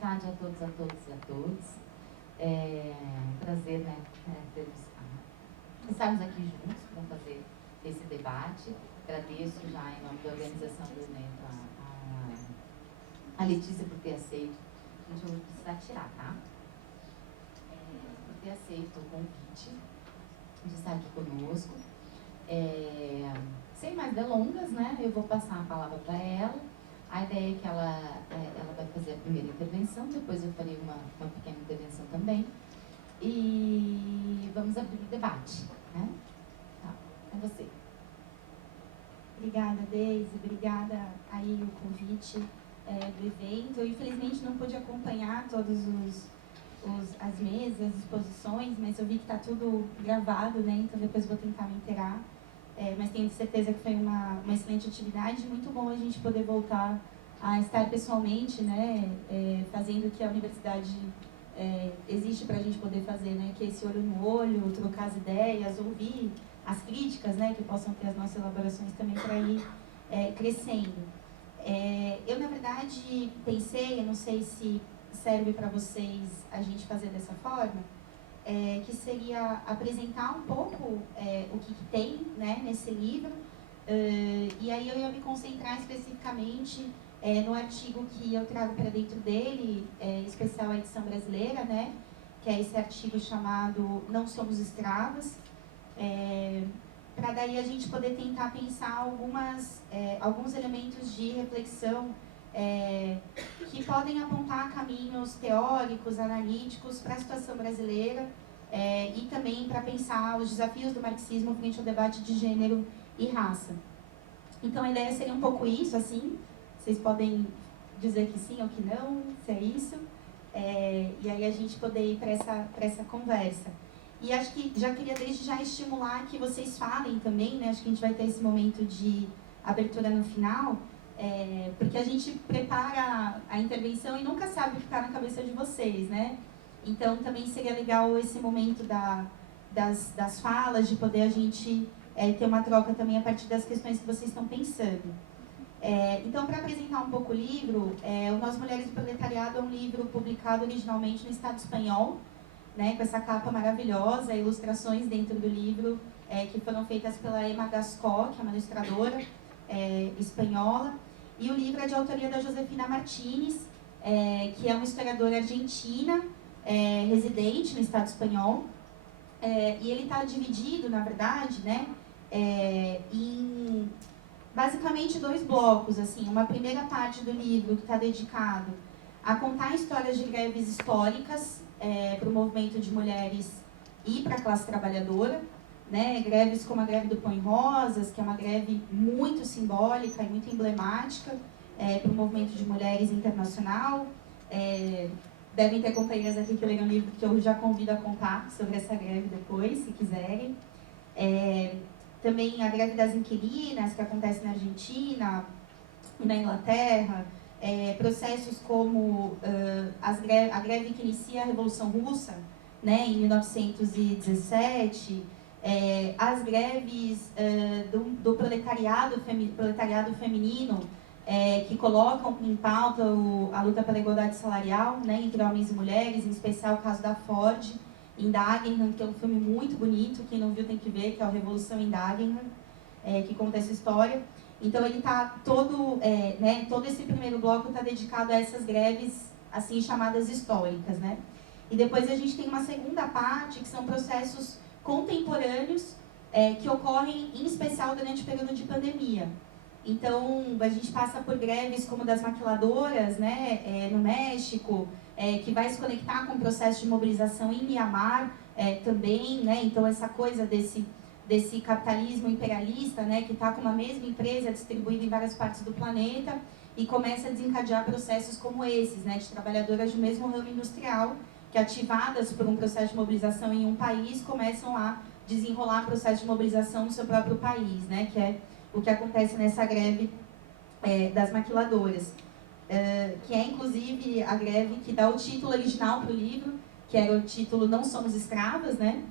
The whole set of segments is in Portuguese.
tarde a todos, a todos e a todas. Prazer, né, estarmos aqui juntos para fazer esse debate. Agradeço já em nome da organização do evento a Letícia por ter aceito. Gente, eu vou precisar tirar, tá? Por ter aceito o convite de estar aqui conosco. Sem mais delongas, né, eu vou passar a palavra para ela. A ideia é que ela vai fazer a primeira intervenção, depois eu farei uma pequena intervenção também. E vamos abrir o debate, né? Tá, é você. Obrigada, Deise, obrigada aí o convite do evento. Eu, infelizmente, não pude acompanhar todas as mesas, as exposições, mas eu vi que está tudo gravado, né? Então depois vou tentar me inteirar. Mas tenho certeza que foi uma excelente atividade, muito bom a gente poder voltar a estar pessoalmente, né, fazendo o que a universidade existe para a gente poder fazer, né, que é esse olho no olho, trocar as ideias, ouvir as críticas, né, que possam ter as nossas elaborações também para ir crescendo. Eu, na verdade, pensei, eu não sei se serve para vocês a gente fazer dessa forma, que seria apresentar um pouco o que tem, né, nesse livro, e aí eu ia me concentrar especificamente no artigo que eu trago para dentro dele, especial a edição brasileira, né, que é esse artigo chamado Não Somos Escravas, para daí a gente poder tentar pensar alguns elementos de reflexão que podem apontar caminhos teóricos, analíticos para a situação brasileira e também para pensar os desafios do marxismo frente ao debate de gênero e raça. Então a ideia seria um pouco isso, assim, vocês podem dizer que sim ou que não, se é isso, e aí a gente poder ir para essa conversa. E acho que já queria desde já estimular que vocês falem também, né? Acho que a gente vai ter esse momento de abertura no final, porque a gente prepara a intervenção e nunca sabe o que está na cabeça de vocês, né? Então também seria legal esse momento das falas, de poder a gente ter uma troca também a partir das questões que vocês estão pensando. Então, para apresentar um pouco o livro, o Nós Mulheres do Proletariado é um livro publicado originalmente no Estado espanhol, né, com essa capa maravilhosa, ilustrações dentro do livro que foram feitas pela Emma Gascó, que é uma ilustradora espanhola, e o livro é de autoria da Josefina Martínez, que é uma historiadora argentina, residente no Estado espanhol, e ele está dividido, na verdade, né, em basicamente 2 blocos, assim, uma primeira parte do livro que está dedicado a contar histórias de greves históricas para o movimento de mulheres e para a classe trabalhadora, né? Greves como a greve do Pão em Rosas, que é uma greve muito simbólica e muito emblemática para o movimento de mulheres internacional. Devem ter companheiras aqui que leram um livro que eu já convido a contar sobre essa greve depois, se quiserem. Também a greve das inquilinas, que acontece na Argentina e na Inglaterra. Processos como a greve que inicia a Revolução Russa, né, em 1917, as greves do proletariado feminino, que colocam em pauta a luta pela igualdade salarial, né, entre homens e mulheres, em especial o caso da Ford, em Dagenham, que é um filme muito bonito, quem não viu tem que ver, que é a Revolução em Dagenham, que conta essa história. Então ele está todo esse primeiro bloco está dedicado a essas greves assim chamadas históricas, né? E depois a gente tem uma segunda parte que são processos contemporâneos que ocorrem em especial durante o período de pandemia. Então a gente passa por greves como das maquiladoras, né, no México, que vai se conectar com o processo de mobilização em Mianmar também, né? Então essa coisa desse capitalismo imperialista, né, que está com uma mesma empresa distribuída em várias partes do planeta e começa a desencadear processos como esses, né, de trabalhadoras do mesmo ramo industrial, que ativadas por um processo de mobilização em um país, começam a desenrolar processo de mobilização no seu próprio país, né, que é o que acontece nessa greve das maquiladoras, que é inclusive a greve que dá o título original para o livro, que era o título Não Somos Escravas, né,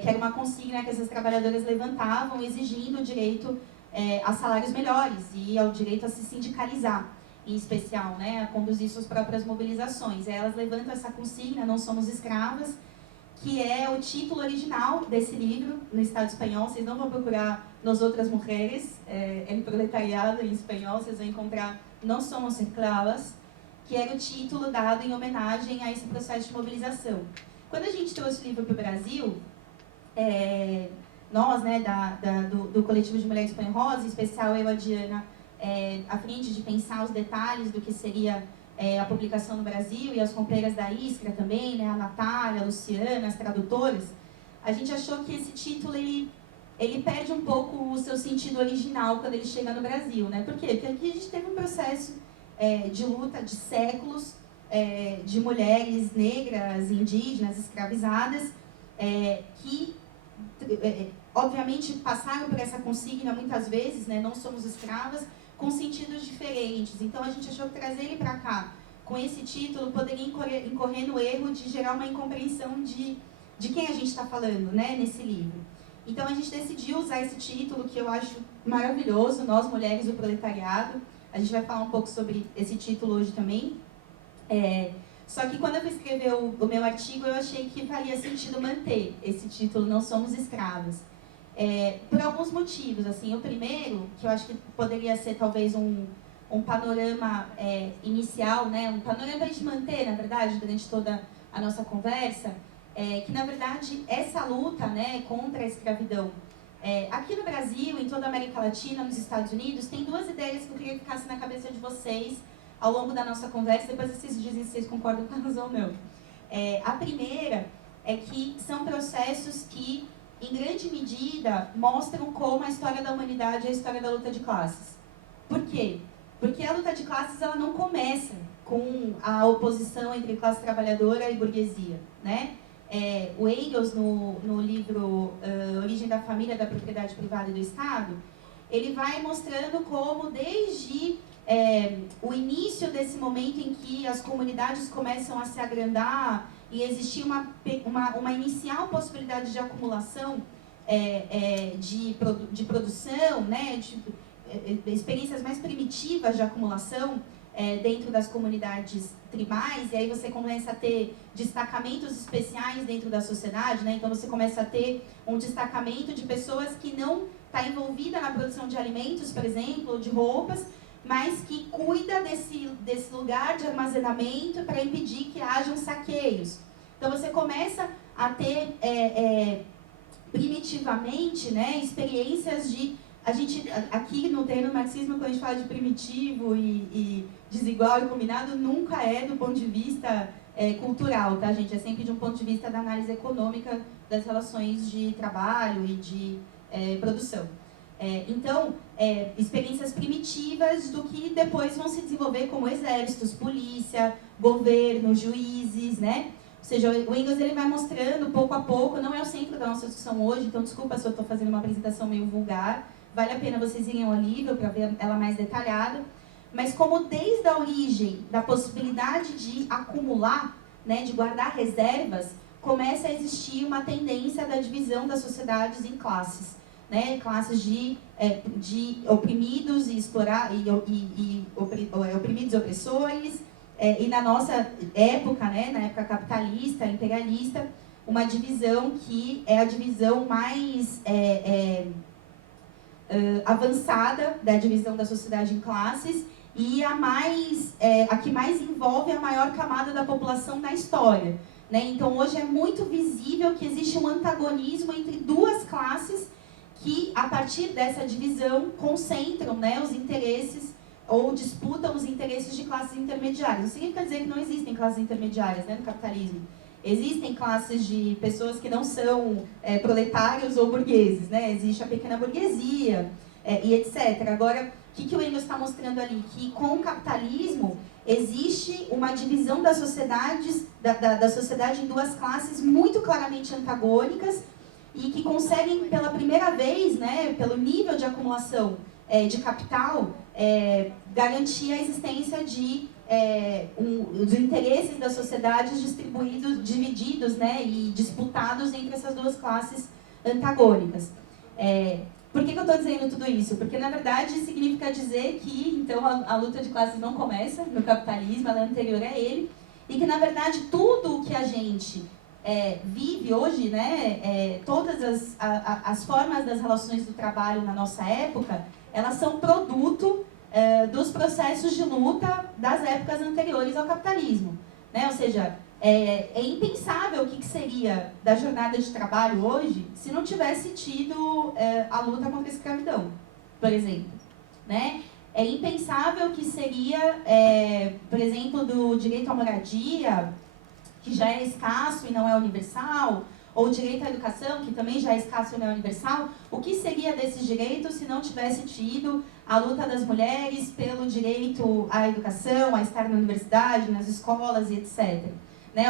que era uma consigna que essas trabalhadoras levantavam, exigindo o direito a salários melhores e ao direito a se sindicalizar. em especial, né, a conduzir suas próprias mobilizações. Elas levantam essa consigna, Não Somos Escravas, que é o título original desse livro no Estado espanhol. Vocês não vão procurar Nos Outras Mujeres, El Proletariado em espanhol, vocês vão encontrar Não Somos Escravas, que era o título dado em homenagem a esse processo de mobilização. Quando a gente trouxe o livro para o Brasil, nós, né, do Coletivo de Mulheres Põe Rosa, em especial eu e a Diana, à frente de pensar os detalhes do que seria a publicação no Brasil, e as companheiras da Iskra também, né, a Natália, a Luciana, as tradutoras, a gente achou que esse título ele perde um pouco o seu sentido original quando ele chega no Brasil, né? Por quê? Porque aqui a gente teve um processo de luta de séculos, de mulheres negras, indígenas, escravizadas, que obviamente passaram por essa consigna muitas vezes, né, não somos escravas, com sentidos diferentes. Então a gente achou que trazer ele para cá com esse título poderia incorrer no erro de gerar uma incompreensão de quem a gente está falando, né, nesse livro. Então a gente decidiu usar esse título, que eu acho maravilhoso, Nós Mulheres do Proletariado. A gente vai falar um pouco sobre esse título hoje também. Só que quando eu fui escrever o meu artigo, eu achei que faria sentido manter esse título, Não Somos Escravas. Por alguns motivos. Assim, o primeiro, que eu acho que poderia ser talvez um panorama inicial, né, um panorama para a gente manter, na verdade, durante toda a nossa conversa, que na verdade essa luta, né, contra a escravidão, aqui no Brasil, em toda a América Latina, nos Estados Unidos, tem duas ideias que eu queria que ficasse na cabeça de vocês ao longo da nossa conversa, depois vocês dizem se vocês concordam com elas ou não. A primeira é que são processos que, em grande medida, mostram como a história da humanidade é a história da luta de classes. Por quê? Porque a luta de classes ela não começa com a oposição entre classe trabalhadora e burguesia, né? O Engels, no livro Origem da Família, da Propriedade Privada e do Estado, ele vai mostrando como, desde o início desse momento em que as comunidades começam a se agrandar e existir uma inicial possibilidade de acumulação de produção, né, de experiências mais primitivas de acumulação dentro das comunidades tribais, e aí você começa a ter destacamentos especiais dentro da sociedade, né? Então você começa a ter um destacamento de pessoas que não está envolvida na produção de alimentos, por exemplo, ou de roupas, mas que cuida desse lugar de armazenamento para impedir que hajam saqueios. Então você começa a ter primitivamente, né, experiências de... aqui no terreno do marxismo, quando a gente fala de primitivo e desigual e combinado, nunca é do ponto de vista cultural, tá, gente? É sempre de um ponto de vista da análise econômica das relações de trabalho e de produção. Então, experiências primitivas do que depois vão se desenvolver como exércitos, polícia, governo, juízes, né? Ou seja, o Engels ele vai mostrando pouco a pouco, não é o centro da nossa discussão hoje, então desculpa se eu estou fazendo uma apresentação meio vulgar, vale a pena vocês irem ao livro para ver ela mais detalhada, mas como desde a origem da possibilidade de acumular, né, de guardar reservas, começa a existir uma tendência da divisão das sociedades em classes, né, classes de oprimidos e oprimidos e opressores, e na nossa época, né, na época capitalista, imperialista, uma divisão que é a divisão mais avançada da divisão da sociedade em classes e a que mais envolve a maior camada da população na história, né? Então hoje é muito visível que existe um antagonismo entre duas classes que, a partir dessa divisão, concentram, né, os interesses ou disputam os interesses de classes intermediárias. Não significa dizer que não existem classes intermediárias, né, no capitalismo. Existem classes de pessoas que não são proletários ou burgueses, né? Existe a pequena burguesia e etc. Agora, o que o Engels está mostrando ali? Que com o capitalismo existe uma divisão das sociedades, da sociedade em duas classes muito claramente antagônicas e que conseguem pela primeira vez, né, pelo nível de acumulação de capital, garantir a existência de os interesses das sociedades divididos, né, e disputados entre essas duas classes antagônicas. Por que eu estou dizendo tudo isso? Porque, na verdade, significa dizer que, então, a luta de classes não começa no capitalismo, ela é anterior a ele, e que, na verdade, tudo o que a gente vive hoje, né, todas as formas das relações do trabalho na nossa época, elas são produto dos processos de luta das épocas anteriores ao capitalismo. Né? Ou seja, é impensável o que seria da jornada de trabalho hoje se não tivesse tido a luta contra a escravidão, por exemplo. Né? É impensável o que seria, por exemplo, do direito à moradia, que já é escasso e não é universal, ou o direito à educação, que também já é escasso e não é universal. O que seria desses direitos se não tivesse tido a luta das mulheres pelo direito à educação, a estar na universidade, nas escolas e etc. Né?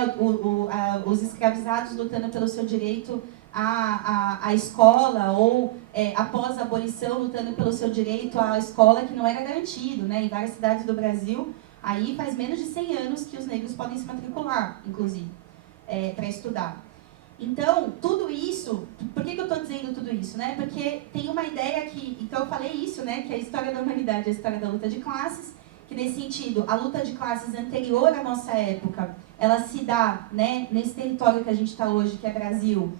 Os escravizados lutando pelo seu direito à escola, ou após a abolição lutando pelo seu direito à escola, que não era garantido. Né? Em várias cidades do Brasil, aí faz menos de 100 anos que os negros podem se matricular, inclusive, para estudar. Então, tudo isso, por que eu estou dizendo tudo isso? Né? Porque tem uma ideia que, então eu falei isso, né, que a história da humanidade é a história da luta de classes, que nesse sentido, a luta de classes anterior à nossa época, ela se dá, né, nesse território que a gente está hoje, que é Brasil,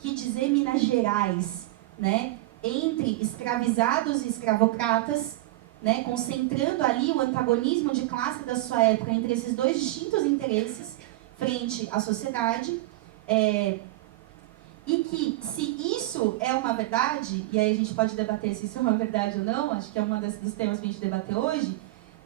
que dizer Minas Gerais, né, entre escravizados e escravocratas, né, concentrando ali o antagonismo de classe da sua época entre esses dois distintos interesses frente à sociedade. E que, se isso é uma verdade, e aí a gente pode debater se isso é uma verdade ou não, acho que é um dos temas que a gente debateu hoje,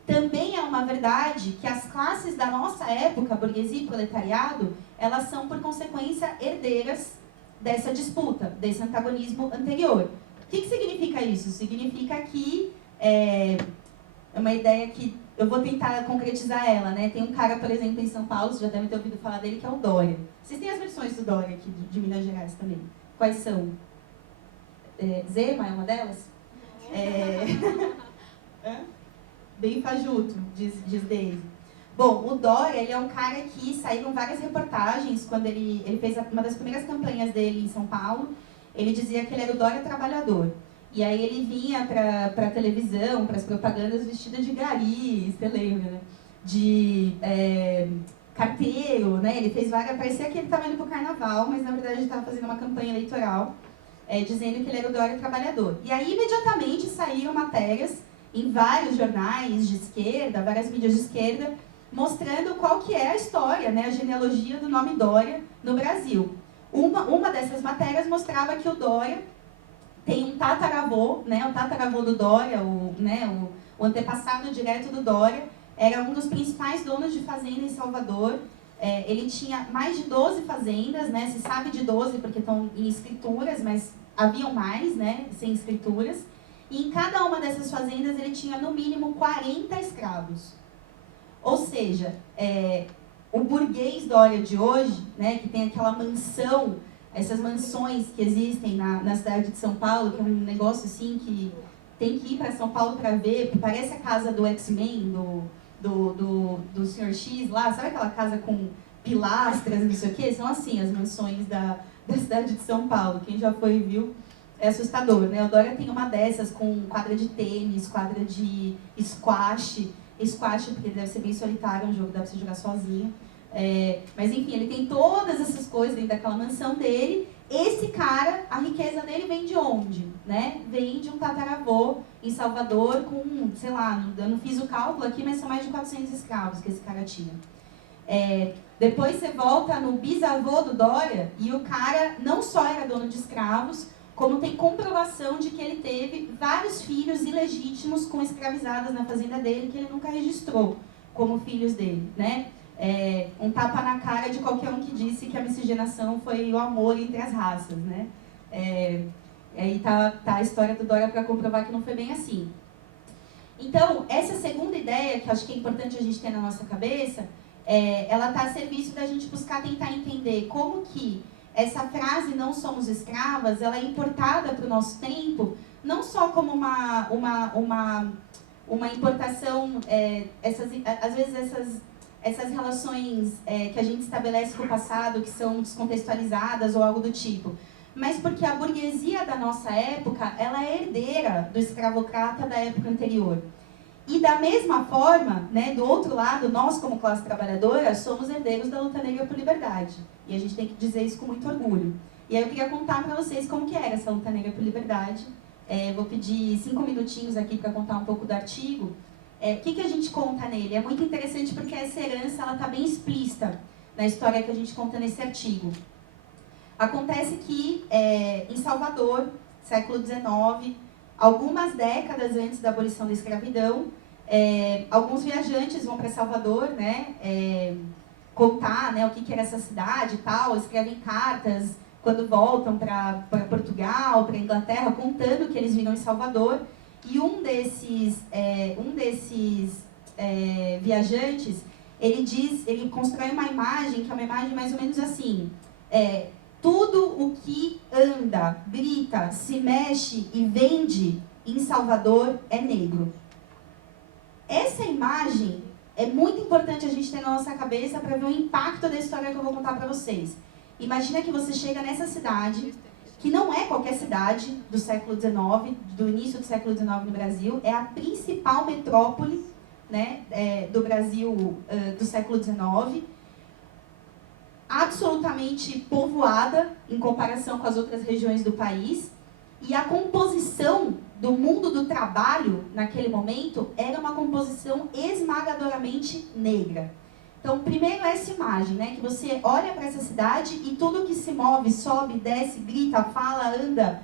também é uma verdade que as classes da nossa época, burguesia e proletariado, elas são, por consequência, herdeiras dessa disputa, desse antagonismo anterior. O que significa isso? Significa que é uma ideia que eu vou tentar concretizar ela, né? Tem um cara, por exemplo, em São Paulo, vocês já devem ter ouvido falar dele, que é o Dória. Vocês têm as versões do Dória aqui de Minas Gerais também. Quais são? Zema é uma delas? Bem fajuto, diz Daisy. Bom, o Dória, ele é um cara que saíram várias reportagens quando ele fez uma das primeiras campanhas dele em São Paulo. Ele dizia que ele era o Dória trabalhador. E aí ele vinha para a televisão, para as propagandas, vestido de gari, você lembra, né? De carteiro, né? Ele fez várias... Parecia que ele estava indo para o carnaval, mas na verdade ele estava fazendo uma campanha eleitoral, dizendo que ele era o Dória trabalhador. E aí imediatamente saíram matérias em vários jornais de esquerda, várias mídias de esquerda, mostrando qual que é a história, né? A genealogia do nome Dória no Brasil. Uma dessas matérias mostrava que o Dória tem um tataravô, né, o tataravô do Dória, o antepassado direto do Dória, era um dos principais donos de fazenda em Salvador. Ele tinha mais de 12 fazendas, né, se sabe de 12 porque estão em escrituras, mas haviam mais, né, sem escrituras. E em cada uma dessas fazendas ele tinha no mínimo 40 escravos. Ou seja, o burguês Dória de hoje, né, que tem aquela mansão, essas mansões que existem na cidade de São Paulo, que é um negócio assim que tem que ir para São Paulo para ver, porque parece a casa do X-Men, do Sr. X lá, sabe aquela casa com pilastras, não sei o quê? São assim as mansões da cidade de São Paulo. Quem já foi e viu é assustador, né? O Dória tem uma dessas com quadra de tênis, quadra de squash, porque deve ser bem solitário, um jogo que dá para você jogar sozinho. Mas enfim, ele tem todas essas coisas dentro daquela mansão dele. Esse cara, a riqueza dele vem de onde? Né? Vem de um tataravô em Salvador com, sei lá, eu não fiz o cálculo aqui, mas são mais de 400 escravos que esse cara tinha. Depois você volta no bisavô do Dória e o cara não só era dono de escravos, como tem comprovação de que ele teve vários filhos ilegítimos com escravizadas na fazenda dele que ele nunca registrou como filhos dele, né? Um tapa na cara de qualquer um que disse que a miscigenação foi o amor entre as raças, né? Aí tá a história do Dória para comprovar que não foi bem assim. Então, essa segunda ideia, que eu acho que é importante a gente ter na nossa cabeça, ela está a serviço da gente buscar tentar entender como que essa frase "não somos escravas", ela é importada para o nosso tempo, não só como uma importação, às vezes essas relações que a gente estabelece com o passado, que são descontextualizadas ou algo do tipo, mas porque a burguesia da nossa época, ela é herdeira do escravocrata da época anterior. E da mesma forma, né, do outro lado, nós como classe trabalhadora somos herdeiros da luta negra por liberdade. E a gente tem que dizer isso com muito orgulho. E aí eu queria contar para vocês como que era essa luta negra por liberdade. Vou pedir 5 minutinhos aqui para contar um pouco do artigo. O que a gente conta nele? É muito interessante porque essa herança está bem explícita na história que a gente conta nesse artigo. Acontece que em Salvador, século XIX, algumas décadas antes da abolição da escravidão, alguns viajantes vão para Salvador, né, contar, né, o que era essa cidade e tal, escrevem cartas quando voltam para Portugal, para Inglaterra, contando o que eles viram em Salvador. E um desses viajantes, ele constrói uma imagem, que é uma imagem mais ou menos assim, tudo o que anda, grita, se mexe e vende em Salvador é negro. Essa imagem é muito importante a gente ter na nossa cabeça para ver o impacto da história que eu vou contar para vocês. Imagina que você chega nessa cidade, que não é qualquer cidade do século XIX, do início do século XIX no Brasil, é a principal metrópole, né, do Brasil do século XIX, absolutamente povoada em comparação com as outras regiões do país, e a composição do mundo do trabalho naquele momento era uma composição esmagadoramente negra. Então, primeiro essa imagem, né, que você olha para essa cidade e tudo que se move, sobe, desce, grita, fala, anda,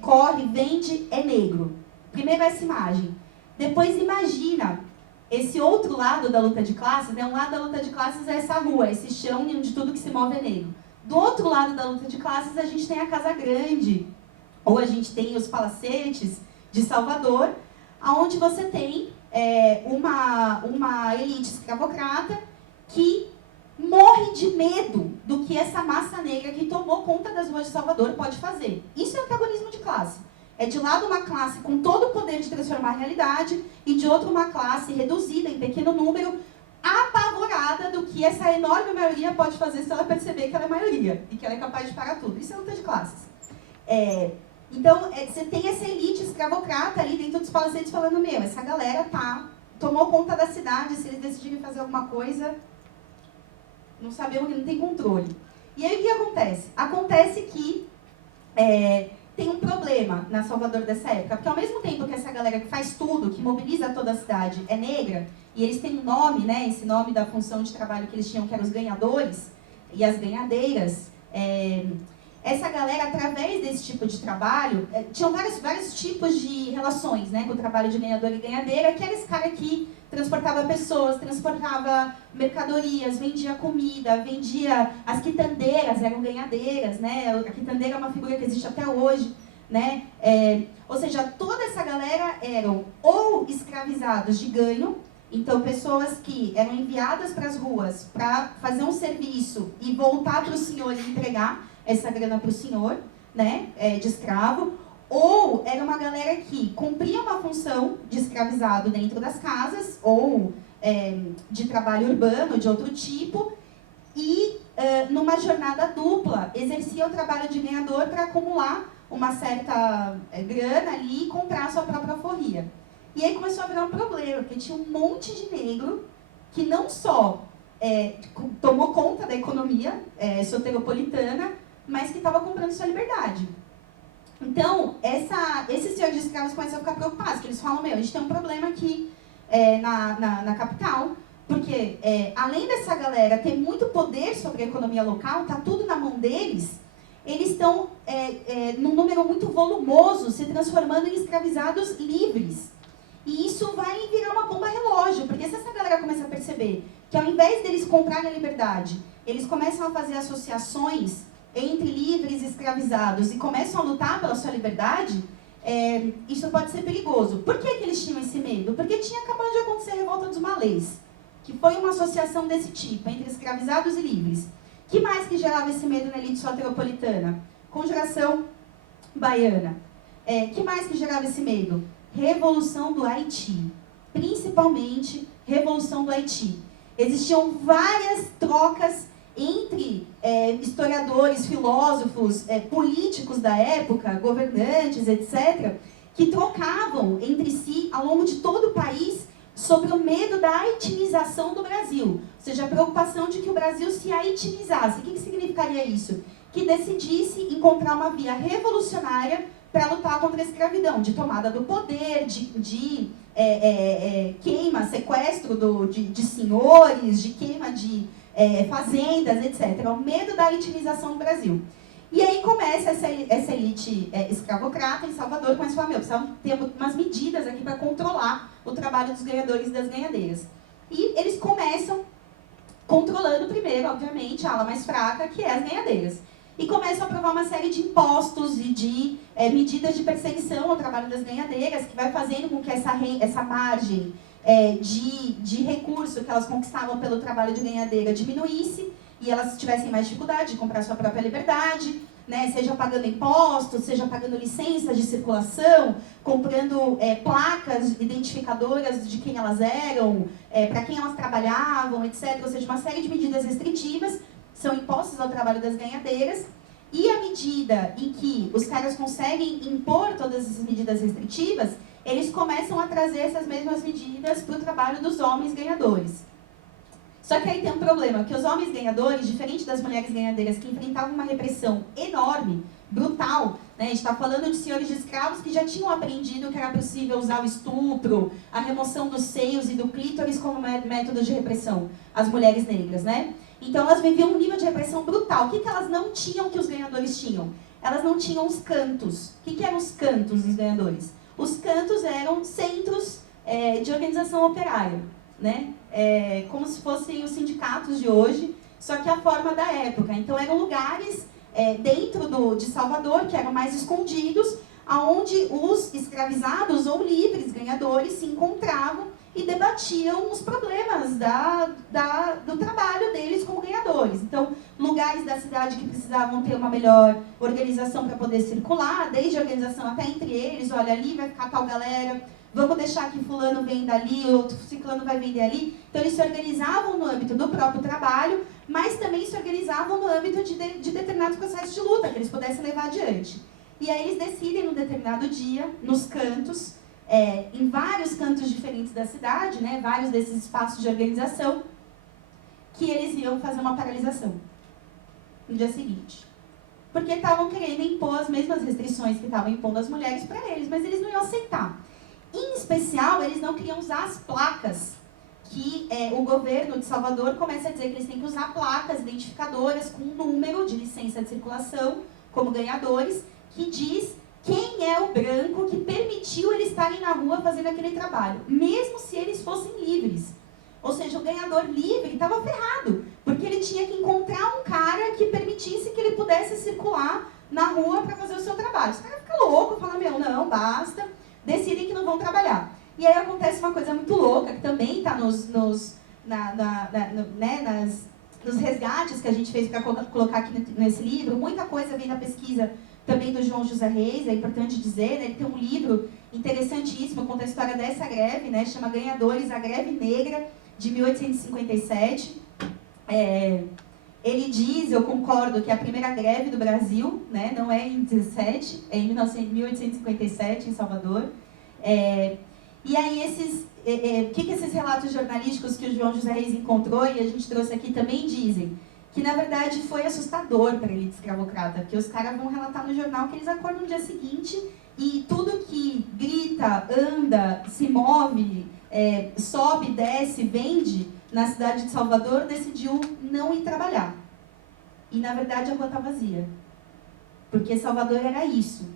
corre, vende, é negro. Primeiro essa imagem. Depois imagina esse outro lado da luta de classes, né? Um lado da luta de classes é essa rua, esse chão onde tudo que se move é negro. Do outro lado da luta de classes, a gente tem a Casa Grande, ou a gente tem os palacetes de Salvador, onde você tem uma elite escravocrata que morre de medo do que essa massa negra que tomou conta das ruas de Salvador pode fazer. Isso é antagonismo de classe. É de lado uma classe com todo o poder de transformar a realidade e de outro uma classe reduzida em pequeno número, apavorada do que essa enorme maioria pode fazer se ela perceber que ela é maioria e que ela é capaz de parar tudo. Isso é luta de classes. Então, você tem essa elite escravocrata ali dentro dos palacetes falando, essa galera tomou conta da cidade, se eles decidirem fazer alguma coisa, não sabemos que não tem controle. E aí o que acontece? Acontece que tem um problema na Salvador dessa época, porque ao mesmo tempo que essa galera que faz tudo, que mobiliza toda a cidade, é negra, e eles têm um nome, né, esse nome da função de trabalho que eles tinham, que eram os ganhadores e as ganhadeiras, essa galera, através desse tipo de trabalho, tinham vários tipos de relações, né, com o trabalho de ganhador e ganhadeira, que era esse cara que transportava pessoas, transportava mercadorias, vendia comida, vendia... As quitandeiras eram ganhadeiras, né? A quitandeira é uma figura que existe até hoje, né? Ou seja, toda essa galera eram ou escravizados de ganho, então pessoas que eram enviadas para as ruas para fazer um serviço e voltar para o senhor e entregar essa grana para o senhor, né? De escravo. Ou era uma galera que cumpria uma função de escravizado dentro das casas, ou de trabalho urbano, de outro tipo, e numa jornada dupla, exercia o trabalho de ganhador para acumular uma certa grana ali e comprar a sua própria alforria. E aí começou a virar um problema, porque tinha um monte de negro que não só tomou conta da economia soteropolitana, mas que estava comprando sua liberdade. Então, esses senhores de escravos começam a ficar preocupados, que eles falam, a gente tem um problema aqui na capital, porque além dessa galera ter muito poder sobre a economia local, tá tudo na mão deles, eles estão num número muito volumoso, se transformando em escravizados livres. E isso vai virar uma bomba relógio, porque se essa galera começa a perceber que ao invés deles comprarem a liberdade, eles começam a fazer associações entre livres e escravizados e começam a lutar pela sua liberdade, isso pode ser perigoso. Por que eles tinham esse medo? Porque tinha acabado de acontecer a Revolta dos Malês, que foi uma associação desse tipo, entre escravizados e livres. Que mais que gerava esse medo na elite soteropolitana? Conjuração baiana. Que mais que gerava esse medo? Revolução do Haiti. Principalmente, Revolução do Haiti. Existiam várias trocas entre historiadores, filósofos, políticos da época, governantes, etc., que trocavam entre si, ao longo de todo o país, sobre o medo da haitianização do Brasil. Ou seja, a preocupação de que o Brasil se haitinizasse. O que significaria isso? Que decidisse encontrar uma via revolucionária para lutar contra a escravidão, de tomada do poder, de queima, sequestro de senhores, de queima de fazendas, etc. O medo da haitianização do Brasil. E aí começa essa elite escravocrata em Salvador, começa a falar, precisamos ter umas medidas aqui para controlar o trabalho dos ganhadores e das ganhadeiras. E eles começam controlando primeiro, obviamente, a ala mais fraca, que é as ganhadeiras. E começam a aprovar uma série de impostos e de medidas de perseguição ao trabalho das ganhadeiras, que vai fazendo com que essa margem de recurso que elas conquistavam pelo trabalho de ganhadeira diminuísse, e elas tivessem mais dificuldade de comprar sua própria liberdade, né, seja pagando impostos, seja pagando licenças de circulação, comprando placas identificadoras de quem elas eram, para quem elas trabalhavam, etc. Ou seja, uma série de medidas restritivas são impostos ao trabalho das ganhadeiras, e à medida em que os caras conseguem impor todas essas medidas restritivas, eles começam a trazer essas mesmas medidas para o trabalho dos homens ganhadores. Só que aí tem um problema, que os homens ganhadores, diferente das mulheres ganhadeiras, que enfrentavam uma repressão enorme, brutal, né? A gente está falando de senhores de escravos que já tinham aprendido que era possível usar o estupro, a remoção dos seios e do clítoris como método de repressão, as mulheres negras, né? Então elas viviam um nível de repressão brutal. O que elas não tinham que os ganhadores tinham? Elas não tinham os cantos. O que eram os cantos dos ganhadores? Os cantos eram centros de organização operária, né? Como se fossem os sindicatos de hoje, só que a forma da época. Então eram lugares dentro de Salvador, que eram mais escondidos, onde os escravizados ou livres ganhadores se encontravam e debatiam os problemas do trabalho deles como ganhadores. Então, lugares da cidade que precisavam ter uma melhor organização para poder circular, desde a organização até entre eles, olha, ali vai ficar tal galera, vamos deixar que fulano venda ali, outro ciclano vai vender ali. Então, eles se organizavam no âmbito do próprio trabalho, mas também se organizavam no âmbito de determinados processos de luta, que eles pudessem levar adiante. E aí eles decidem, num determinado dia, nos cantos, em vários cantos diferentes da cidade, né, vários desses espaços de organização, que eles iam fazer uma paralisação no dia seguinte. Porque estavam querendo impor as mesmas restrições que estavam impondo as mulheres para eles, mas eles não iam aceitar. Em especial, eles não queriam usar as placas que o governo de Salvador começa a dizer que eles têm que usar placas identificadoras com um número de licença de circulação, como ganhadores, que diz quem é o branco que permitiu eles estarem na rua fazendo aquele trabalho, mesmo se eles fossem livres. Ou seja, o ganhador livre estava ferrado, porque ele tinha que encontrar um cara que permitisse que ele pudesse circular na rua para fazer o seu trabalho. Os caras ficam loucos, falam, não, basta, decidem que não vão trabalhar. E aí acontece uma coisa muito louca, que também está nos resgates que a gente fez para colocar aqui nesse livro. Muita coisa vem da pesquisa também do João José Reis, é importante dizer, né? Ele tem um livro interessantíssimo, conta a história dessa greve, né? Chama Ganhadores, a Greve Negra, de 1857. Ele diz, eu concordo, que é a primeira greve do Brasil, né? Não é em 17, é em 1857, em Salvador. E aí, o que esses relatos jornalísticos que o João José Reis encontrou, e a gente trouxe aqui também, dizem? Que, na verdade, foi assustador para a elite escravocrata, porque os caras vão relatar no jornal que eles acordam no dia seguinte e tudo que grita, anda, se move, sobe, desce, vende na cidade de Salvador, decidiu não ir trabalhar. E, na verdade, a rua está vazia. Porque Salvador era isso.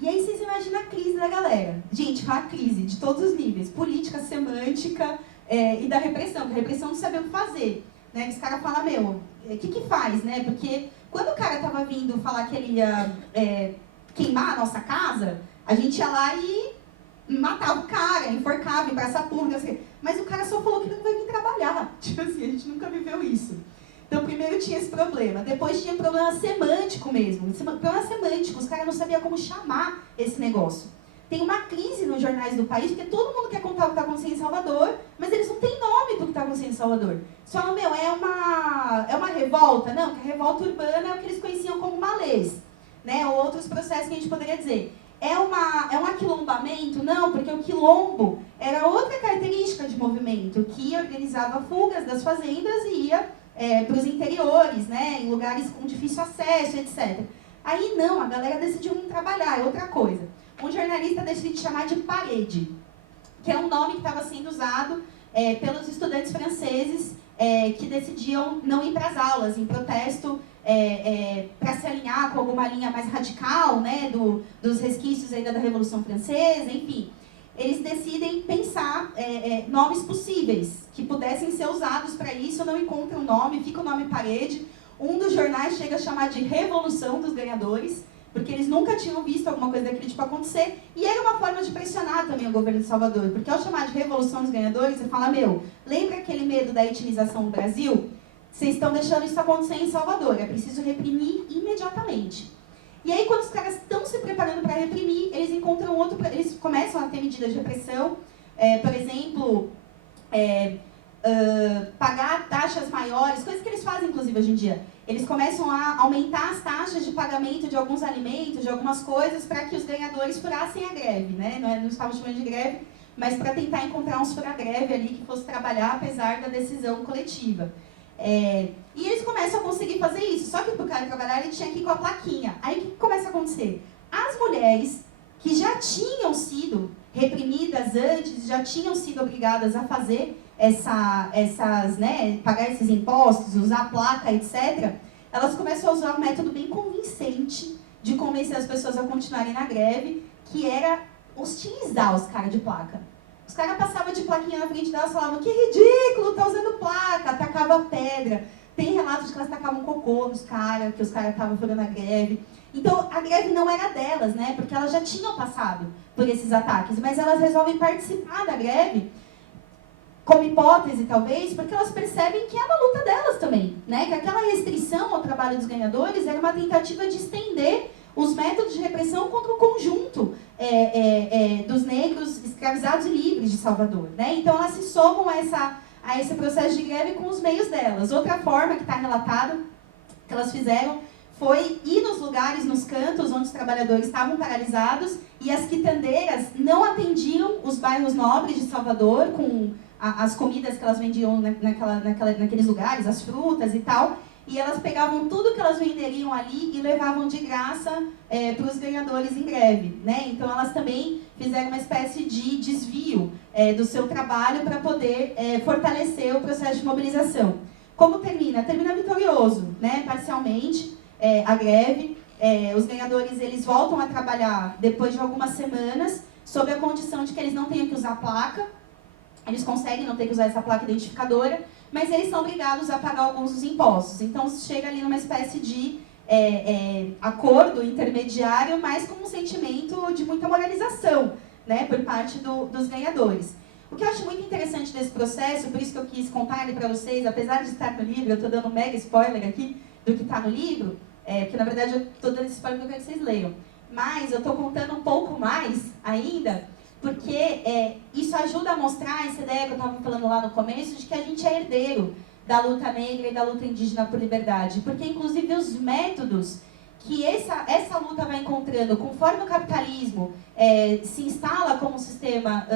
E aí vocês imaginam a crise da galera. Gente, uma crise de todos os níveis. Política, semântica e da repressão. Porque a repressão não sabia o que fazer. Né? Os caras falam, o que faz? Né? Porque quando o cara estava vindo falar que ele ia queimar a nossa casa, a gente ia lá e matava o cara, enforcava em praça pública. Assim. Mas o cara só falou que não vai vir trabalhar. Tipo assim, a gente nunca viveu isso. Então, primeiro tinha esse problema. Depois tinha problema semântico mesmo. Problema semântico. Os caras não sabiam como chamar esse negócio. tem uma crise nos jornais do país, porque todo mundo quer contar o que está acontecendo em Salvador, mas eles não têm nome para o que está acontecendo em Salvador. Eles falam, meu, é uma revolta? Não, que a revolta urbana é o que eles conheciam como malês, né? Ou outros processos que a gente poderia dizer. É um aquilombamento? Não, porque o quilombo era outra característica de movimento, que organizava fugas das fazendas e ia para os interiores, né, em lugares com difícil acesso, etc. Aí não, a galera decidiu não trabalhar, é outra coisa. Um jornalista decidiu chamar de parede, que é um nome que estava sendo usado pelos estudantes franceses que decidiam não ir para as aulas, em protesto para se alinhar com alguma linha mais radical, né, dos resquícios ainda da Revolução Francesa, enfim. Eles decidem pensar nomes possíveis, que pudessem ser usados para isso, não encontram nome, fica o nome parede. Um dos jornais chega a chamar de Revolução dos Ganhadores, porque eles nunca tinham visto alguma coisa daquele tipo acontecer, e era uma forma de pressionar também o governo de Salvador, porque ao chamar de Revolução dos Ganhadores, você fala, meu, lembra aquele medo da etnização no Brasil? Vocês estão deixando isso acontecer em Salvador, é preciso reprimir imediatamente. E aí, quando os caras estão se preparando para reprimir, eles encontram eles começam a ter medidas de repressão, por exemplo, pagar taxas maiores, coisas que eles fazem, inclusive, hoje em dia. Eles começam a aumentar as taxas de pagamento de alguns alimentos, de algumas coisas, para que os ganhadores furassem a greve, né? Não estavam chamando de greve, mas para tentar encontrar uns fura-greve ali que fosse trabalhar, apesar da decisão coletiva. E eles começam a conseguir fazer isso, só que para o cara trabalhar ele tinha que ir com a plaquinha. Aí o que começa a acontecer? As mulheres que já tinham sido reprimidas antes, já tinham sido obrigadas a fazer pagar esses impostos, usar a placa, etc., elas começam a usar um método bem convincente de convencer as pessoas a continuarem na greve, que era hostilizar os caras de placa. Os caras passavam de plaquinha na frente delas e falavam, que ridículo, tá usando placa, atacava pedra. Tem relatos de que elas tacavam cocô nos caras, que os caras estavam furando a greve. Então, a greve não era delas, né? Porque elas já tinham passado por esses ataques, mas elas resolvem participar da greve, como hipótese, talvez, porque elas percebem que é uma luta delas também, né? Que aquela restrição ao trabalho dos ganhadores era uma tentativa de estender os métodos de repressão contra o conjunto dos negros escravizados e livres de Salvador, né? Então, elas se somam a esse processo de greve com os meios delas. Outra forma que está relatada, que elas fizeram, foi ir nos lugares, nos cantos onde os trabalhadores estavam paralisados e as quitandeiras não atendiam os bairros nobres de Salvador com as comidas que elas vendiam naqueles lugares, as frutas e tal, e elas pegavam tudo que elas venderiam ali e levavam de graça para os ganhadores em greve, né? Então elas também fizeram uma espécie de desvio do seu trabalho para poder fortalecer o processo de mobilização. Como termina? Termina vitorioso, né? Parcialmente, a greve. Os ganhadores eles voltam a trabalhar depois de algumas semanas, sob a condição de que eles não tenham que usar placa. Eles conseguem não ter que usar essa placa identificadora, mas eles são obrigados a pagar alguns dos impostos. Então, chega ali numa espécie de acordo intermediário, mas com um sentimento de muita moralização, né, por parte dos ganhadores. O que eu acho muito interessante desse processo, por isso que eu quis contar ele para vocês, apesar de estar no livro, eu estou dando um mega spoiler aqui do que está no livro, porque na verdade eu estou dando esse spoiler porque eu quero que vocês leiam. Mas eu estou contando um pouco mais ainda, porque isso ajuda a mostrar essa ideia que eu estava falando lá no começo, de que a gente é herdeiro da luta negra e da luta indígena por liberdade. Porque, inclusive, os métodos que essa luta vai encontrando, conforme o capitalismo se instala como sistema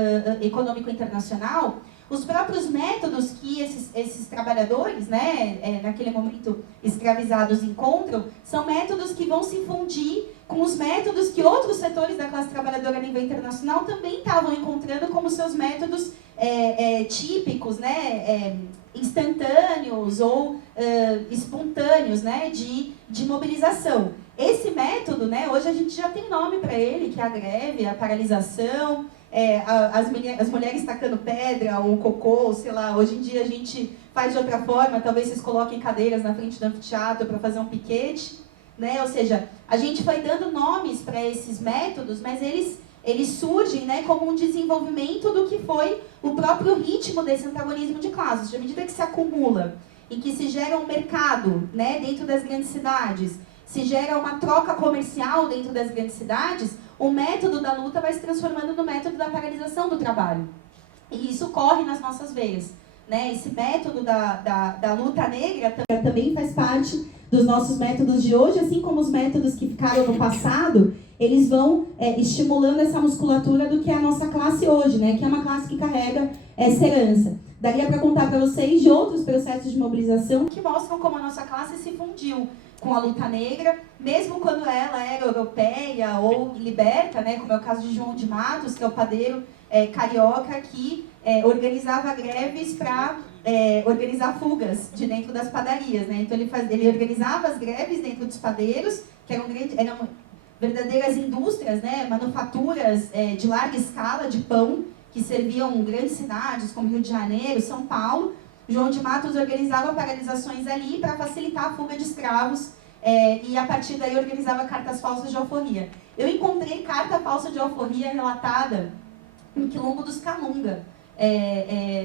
econômico internacional, os próprios métodos que esses trabalhadores, né, naquele momento escravizados, encontram, são métodos que vão se fundir com os métodos que outros setores da classe trabalhadora a nível internacional também estavam encontrando como seus métodos típicos, né, instantâneos ou espontâneos, né, de mobilização. Esse método, né, hoje a gente já tem nome para ele, que é a greve, a paralisação, as mulheres tacando pedra ou cocô, sei lá, hoje em dia a gente faz de outra forma, talvez vocês coloquem cadeiras na frente do anfiteatro para fazer um piquete, né? Ou seja, a gente foi dando nomes para esses métodos, mas eles surgem, né, como um desenvolvimento do que foi o próprio ritmo desse antagonismo de classes. À medida que se acumula, em que se gera um mercado, né, dentro das grandes cidades, se gera uma troca comercial dentro das grandes cidades, o método da luta vai se transformando no método da paralisação do trabalho. E isso corre nas nossas veias, né? Esse método da luta negra também faz parte dos nossos métodos de hoje, assim como os métodos que ficaram no passado, eles vão estimulando essa musculatura do que é a nossa classe hoje, né? Que é uma classe que carrega essa herança. Daria para contar para vocês de outros processos de mobilização que mostram como a nossa classe se fundiu com a luta negra, mesmo quando ela era europeia ou liberta, né? Como é o caso de João de Matos, que é o padeiro carioca que organizava greves para organizar fugas de dentro das padarias, né? Então ele organizava as greves dentro dos padeiros, que eram verdadeiras indústrias, né? Manufaturas de larga escala de pão, que serviam grandes cidades como Rio de Janeiro, São Paulo. João de Matos organizava paralisações ali para facilitar a fuga de escravos e a partir daí organizava cartas falsas de alforria. Eu encontrei carta falsa de alforria relatada no Quilombo dos Calunga,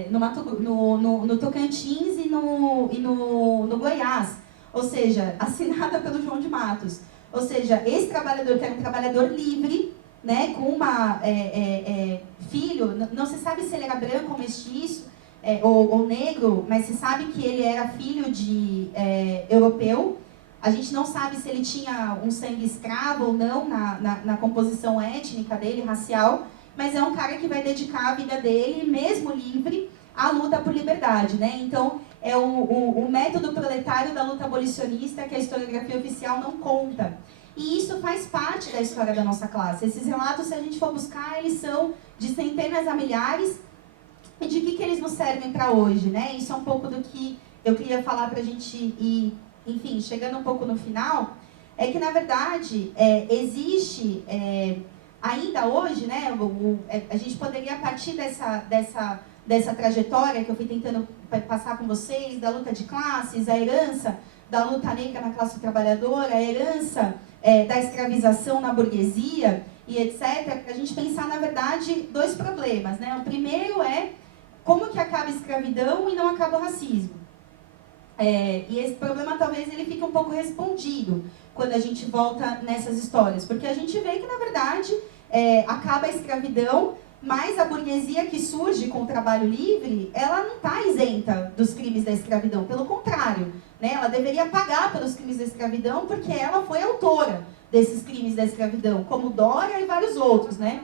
no Tocantins e no Goiás, ou seja, assinada pelo João de Matos. Ou seja, esse trabalhador, que era um trabalhador livre, né, com uma filho, não se sabe se ele era branco ou mestiço, ou negro, mas se sabe que ele era filho de europeu. A gente não sabe se ele tinha um sangue escravo ou não na composição étnica dele, racial, mas é um cara que vai dedicar a vida dele, mesmo livre, à luta por liberdade, né? Então, é o método proletário da luta abolicionista que a historiografia oficial não conta. E isso faz parte da história da nossa classe. Esses relatos, se a gente for buscar, eles são de centenas a milhares. E de que eles nos servem para hoje, né? Isso é um pouco do que eu queria falar para a gente ir, enfim, chegando um pouco no final, é que, na verdade, existe, ainda hoje, né, a gente poderia, a partir dessa trajetória que eu fui tentando passar com vocês, da luta de classes, a herança da luta negra na classe trabalhadora, a herança da escravização na burguesia e etc., a gente pensar, na verdade, dois problemas, né? O primeiro é como que acaba a escravidão e não acaba o racismo. E esse problema talvez ele fique um pouco respondido quando a gente volta nessas histórias, porque a gente vê que, na verdade, acaba a escravidão, mas a burguesia que surge com o trabalho livre, ela não está isenta dos crimes da escravidão, pelo contrário, né? Ela deveria pagar pelos crimes da escravidão porque ela foi autora desses crimes da escravidão, como Dória e vários outros, né?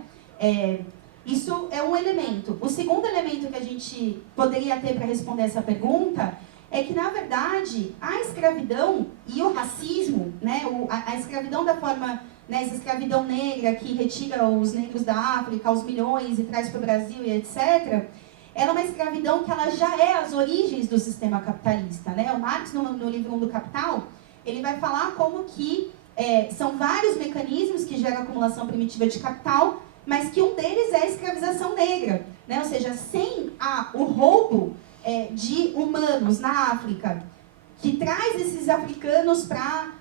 Isso é um elemento. O segundo elemento que a gente poderia ter para responder essa pergunta é que, na verdade, a escravidão e o racismo, né, a escravidão da forma, né, essa escravidão negra que retira os negros da África, aos milhões, e traz para o Brasil e etc., ela é uma escravidão que ela já é as origens do sistema capitalista, né? O Marx, no livro 1 do Capital, ele vai falar como que são vários mecanismos que geram a acumulação primitiva de capital, mas que um deles é a escravização negra, né? Ou seja, sem o roubo de humanos na África, que traz esses africanos para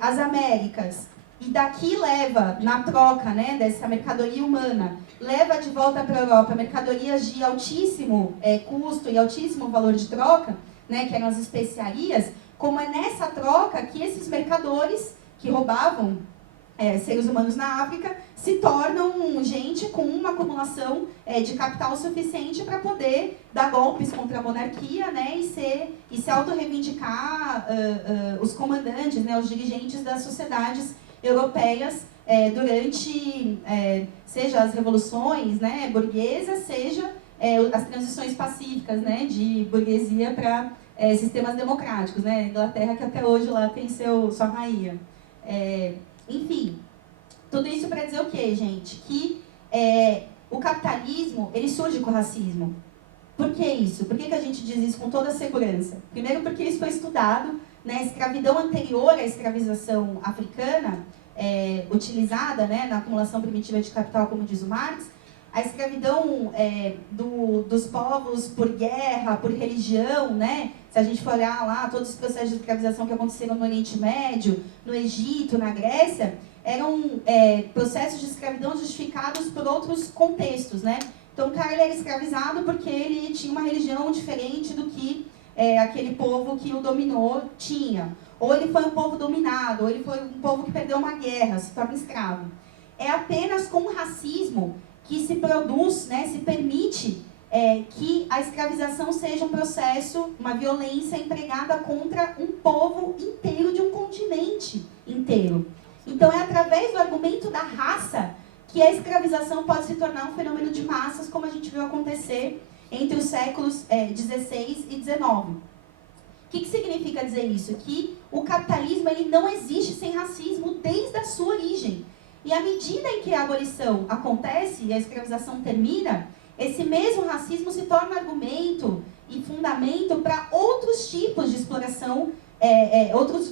as Américas, e daqui leva, na troca, né, dessa mercadoria humana, leva de volta para a Europa mercadorias de altíssimo custo e altíssimo valor de troca, né, que eram as especiarias, como é nessa troca que esses mercadores que roubavam seres humanos na África se tornam gente com uma acumulação de capital suficiente para poder dar golpes contra a monarquia, né, e se auto-reivindicar os comandantes, né, os dirigentes das sociedades europeias durante, seja as revoluções, né, burguesas, seja as transições pacíficas, né, de burguesia para sistemas democráticos, né, Inglaterra que até hoje lá tem sua rainha. Enfim, tudo isso para dizer o quê, gente? Que o capitalismo, ele surge com o racismo. Por que isso? Por que a gente diz isso com toda a segurança? Primeiro porque isso foi estudado, né? A escravidão anterior à escravização africana, utilizada, né, na acumulação primitiva de capital, como diz o Marx, a escravidão dos povos por guerra, por religião, né? Se a gente for olhar lá todos os processos de escravização que aconteceram no Oriente Médio, no Egito, na Grécia, eram processos de escravidão justificados por outros contextos, né? Então o cara ele era escravizado porque ele tinha uma religião diferente do que aquele povo que o dominou tinha. Ou ele foi um povo dominado, ou ele foi um povo que perdeu uma guerra, se torna escravo. é apenas com o racismo que se produz, né, se permite que a escravização seja um processo, uma violência empregada contra um povo inteiro de um continente inteiro. Então, é através do argumento da raça que a escravização pode se tornar um fenômeno de massas, como a gente viu acontecer entre os séculos 16 e 19. O que significa dizer isso? Que o capitalismo ele não existe sem racismo desde a sua origem. E à medida em que a abolição acontece e a escravização termina, esse mesmo racismo se torna argumento e fundamento para outros tipos de exploração,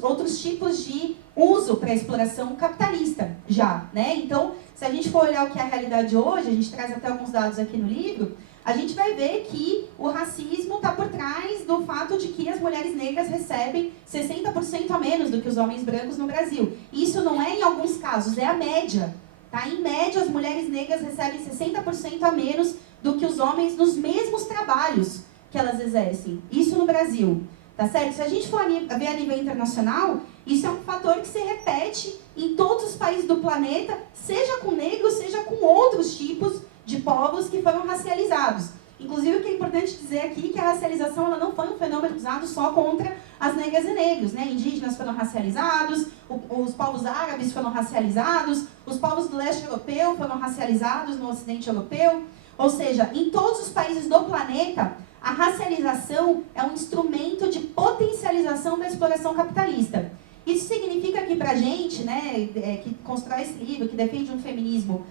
outros tipos de uso para a exploração capitalista já, né? Então, se a gente for olhar o que é a realidade hoje, a gente traz até alguns dados aqui no livro, a gente vai ver que o racismo está por trás do fato de que as mulheres negras recebem 60% a menos do que os homens brancos no Brasil. Isso não é em alguns casos, é a média. Tá? Em média, as mulheres negras recebem 60% a menos do que os homens nos mesmos trabalhos que elas exercem. Isso no Brasil. Tá certo? Se a gente for ver a nível internacional, isso é um fator que se repete em todos os países do planeta, seja com negros, seja com outros tipos de povos que foram racializados. Inclusive, o que é importante dizer aqui é que a racialização ela não foi um fenômeno usado só contra as negras e negros, né? Indígenas foram racializados, os povos árabes foram racializados, os povos do leste europeu foram racializados no ocidente europeu. Ou seja, em todos os países do planeta, a racialização é um instrumento de potencialização da exploração capitalista. Isso significa que para a gente, né, que constrói esse livro, que defende um feminismo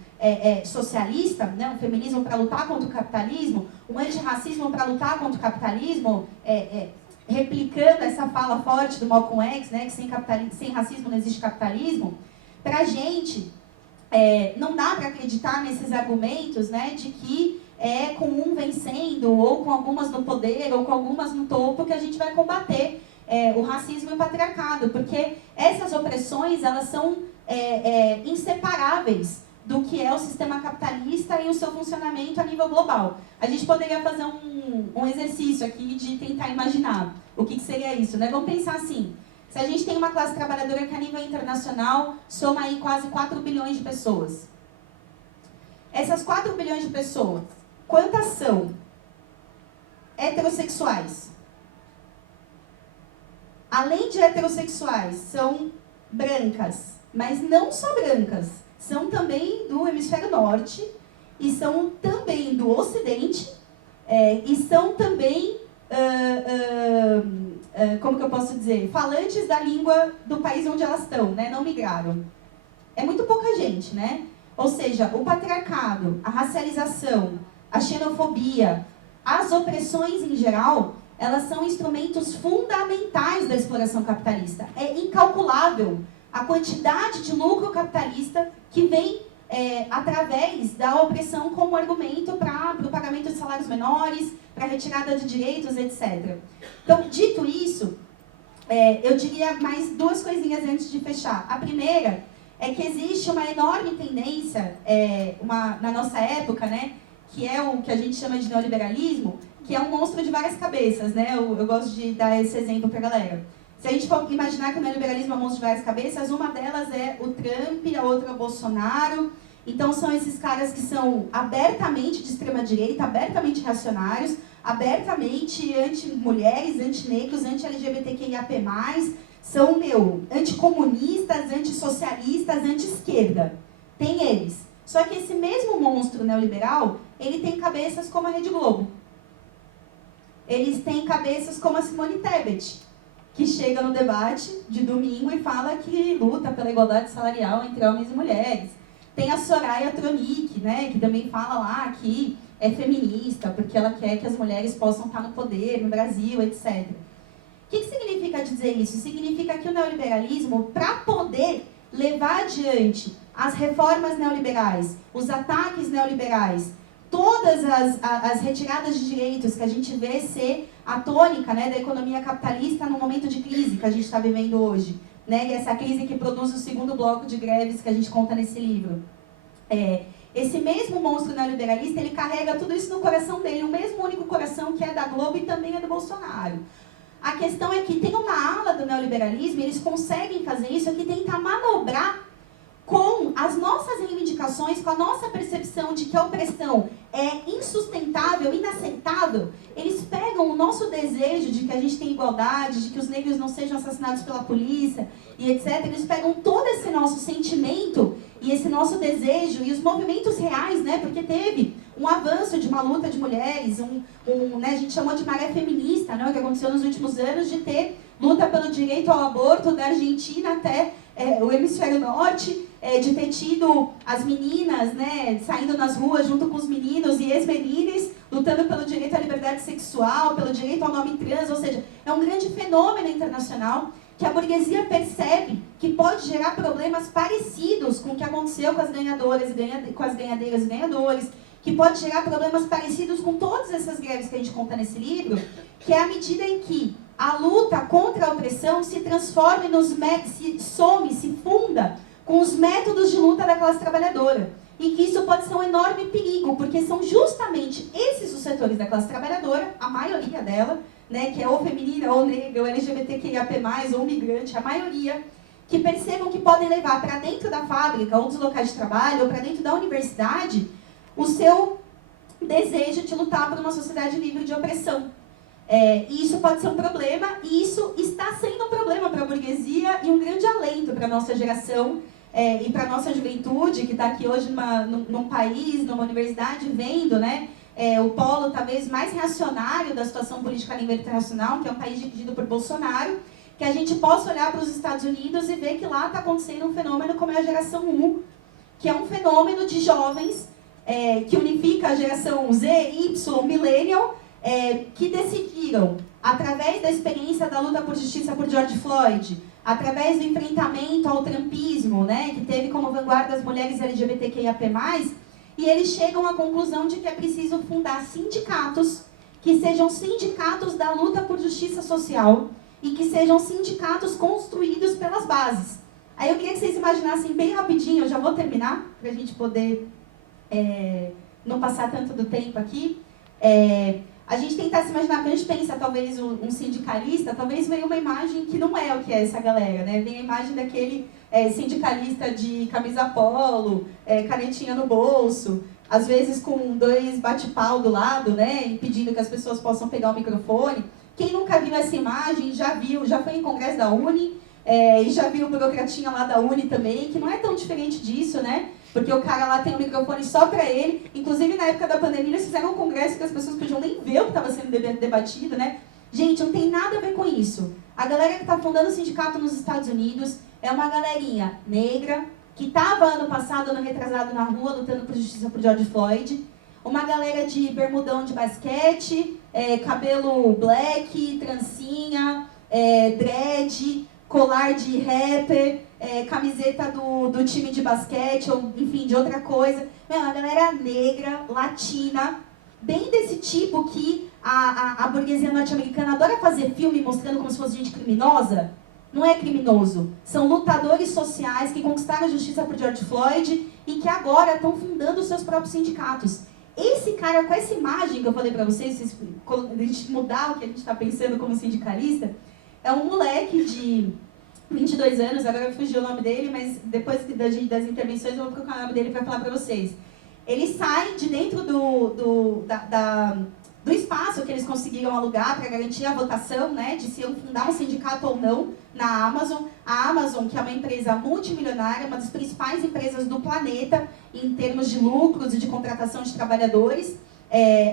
socialista, né, um feminismo para lutar contra o capitalismo, um antirracismo para lutar contra o capitalismo, replicando essa fala forte do Malcolm X, né, que sem racismo não existe capitalismo, para a gente não dá para acreditar nesses argumentos, né, de que é com um vencendo, ou com algumas no poder, ou com algumas no topo, que a gente vai combater o racismo e o patriarcado, porque essas opressões, elas são inseparáveis do que é o sistema capitalista e o seu funcionamento a nível global. A gente poderia fazer um exercício aqui de tentar imaginar o que seria isso, né? Vamos pensar assim, se a gente tem uma classe trabalhadora que a nível internacional soma aí quase 4 bilhões de pessoas. Essas 4 bilhões de pessoas, quantas são heterossexuais? Além de heterossexuais, são brancas, mas não só brancas, são também do hemisfério norte, e são também do ocidente, e são também, como que eu posso dizer, falantes da língua do país onde elas estão, né? Não migraram. É muito pouca gente, né? Ou seja, o patriarcado, a racialização, a xenofobia, as opressões em geral, elas são instrumentos fundamentais da exploração capitalista. É incalculável a quantidade de lucro capitalista que vem através da opressão como argumento para o pagamento de salários menores, para a retirada de direitos, etc. Então, dito isso, eu diria mais duas coisinhas antes de fechar. A primeira é que existe uma enorme tendência na nossa época, né, que é o que a gente chama de neoliberalismo, que é um monstro de várias cabeças, né? Eu gosto de dar esse exemplo para a galera. Se a gente for imaginar que o neoliberalismo é um monstro de várias cabeças, uma delas é o Trump, a outra é o Bolsonaro. Então, são esses caras que são abertamente de extrema-direita, abertamente reacionários, abertamente anti-mulheres, anti-negros, anti-LGBTQIAP+, são, anticomunistas, antissocialistas, anti-esquerda. Tem eles. Só que esse mesmo monstro neoliberal, ele tem cabeças como a Rede Globo. Eles têm cabeças como a Simone Tebet, que chega no debate de domingo e fala que luta pela igualdade salarial entre homens e mulheres. Tem a Soraya Tronic, né, que também fala lá que é feminista, porque ela quer que as mulheres possam estar no poder no Brasil, etc. O que significa dizer isso? Significa que o neoliberalismo, para poder levar adiante as reformas neoliberais, os ataques neoliberais, todas as retiradas de direitos que a gente vê ser a tônica, né, da economia capitalista no momento de crise que a gente está vivendo hoje, né, e essa crise que produz o segundo bloco de greves que a gente conta nesse livro. Esse mesmo monstro neoliberalista, ele carrega tudo isso no coração dele, o mesmo único coração que é da Globo e também é do Bolsonaro. A questão é que tem uma ala do neoliberalismo, e eles conseguem fazer isso, que tentar manobrar com as nossas reivindicações, com a nossa percepção de que a opressão é insustentável, inaceitável, eles pegam o nosso desejo de que a gente tenha igualdade, de que os negros não sejam assassinados pela polícia e etc. Eles pegam todo esse nosso sentimento e esse nosso desejo e os movimentos reais, né? Porque teve um avanço de uma luta de mulheres, né, a gente chamou de maré feminista, né, o que aconteceu nos últimos anos, de ter luta pelo direito ao aborto da Argentina até o hemisfério norte, de ter tido as meninas, né, saindo nas ruas junto com os meninos e ex-menines, lutando pelo direito à liberdade sexual, pelo direito ao nome trans, ou seja, é um grande fenômeno internacional que a burguesia percebe que pode gerar problemas parecidos com o que aconteceu com as ganhadoras, com as ganhadeiras e ganhadores, que pode gerar problemas parecidos com todas essas greves que a gente conta nesse livro, que é à medida em que a luta contra a opressão se transforma se funda com os métodos de luta da classe trabalhadora. E que isso pode ser um enorme perigo, porque são justamente esses os setores da classe trabalhadora, a maioria dela, né, que é ou feminina, ou negra, ou LGBTQIAP+, ou migrante, a maioria, que percebam que podem levar para dentro da fábrica, ou dos locais de trabalho, ou para dentro da universidade, o seu desejo de lutar por uma sociedade livre de opressão. E isso pode ser um problema, e isso está sendo um problema para a burguesia e um grande alento para a nossa geração e para a nossa juventude, que está aqui hoje num país, numa universidade, vendo, né, o polo talvez mais reacionário da situação política a nível internacional, que é um país dirigido por Bolsonaro, que a gente possa olhar para os Estados Unidos e ver que lá está acontecendo um fenômeno como é a geração U, que é um fenômeno de jovens que unifica a geração Z, Y, Millennial, que decidiram, através da experiência da luta por justiça por George Floyd, através do enfrentamento ao trumpismo, né, que teve como vanguarda as mulheres LGBTQIAP+, e eles chegam à conclusão de que é preciso fundar sindicatos, que sejam sindicatos da luta por justiça social, e que sejam sindicatos construídos pelas bases. Aí eu queria que vocês imaginassem bem rapidinho, eu já vou terminar, para a gente poder não passar tanto do tempo aqui. A gente tentar se imaginar, quando a gente pensa talvez um sindicalista, talvez venha uma imagem que não é o que é essa galera, né? Vem a imagem daquele sindicalista de camisa polo, canetinha no bolso, às vezes com 2 bate-pau do lado, né? Impedindo que as pessoas possam pegar o microfone. Quem nunca viu essa imagem, já foi em congresso da Uni, e já viu o burocratinha lá da Uni também, que não é tão diferente disso, né? Porque o cara lá tem um microfone só para ele. Inclusive, na época da pandemia, eles fizeram um congresso que as pessoas podiam nem ver o que estava sendo debatido, né? Gente, não tem nada a ver com isso. A galera que está fundando o sindicato nos Estados Unidos é uma galerinha negra, que estava ano passado, ano retrasado, na rua, lutando por justiça por George Floyd. Uma galera de bermudão de basquete, cabelo black, trancinha, dread, colar de rapper, camiseta do time de basquete, ou enfim, de outra coisa. A galera negra, latina, bem desse tipo que a burguesia norte-americana adora fazer filme mostrando como se fosse gente criminosa. Não é criminoso. São lutadores sociais que conquistaram a justiça por George Floyd e que agora estão fundando os seus próprios sindicatos. Esse cara, com essa imagem que eu falei pra vocês, a gente mudar o que a gente está pensando como sindicalista, é um moleque de 22 anos, agora fugiu o nome dele, mas depois das intervenções eu vou procurar o nome dele para falar para vocês. Ele sai de dentro do espaço que eles conseguiram alugar para garantir a votação, né, de se fundar um sindicato ou não na Amazon. A Amazon, que é uma empresa multimilionária, uma das principais empresas do planeta em termos de lucros e de contratação de trabalhadores.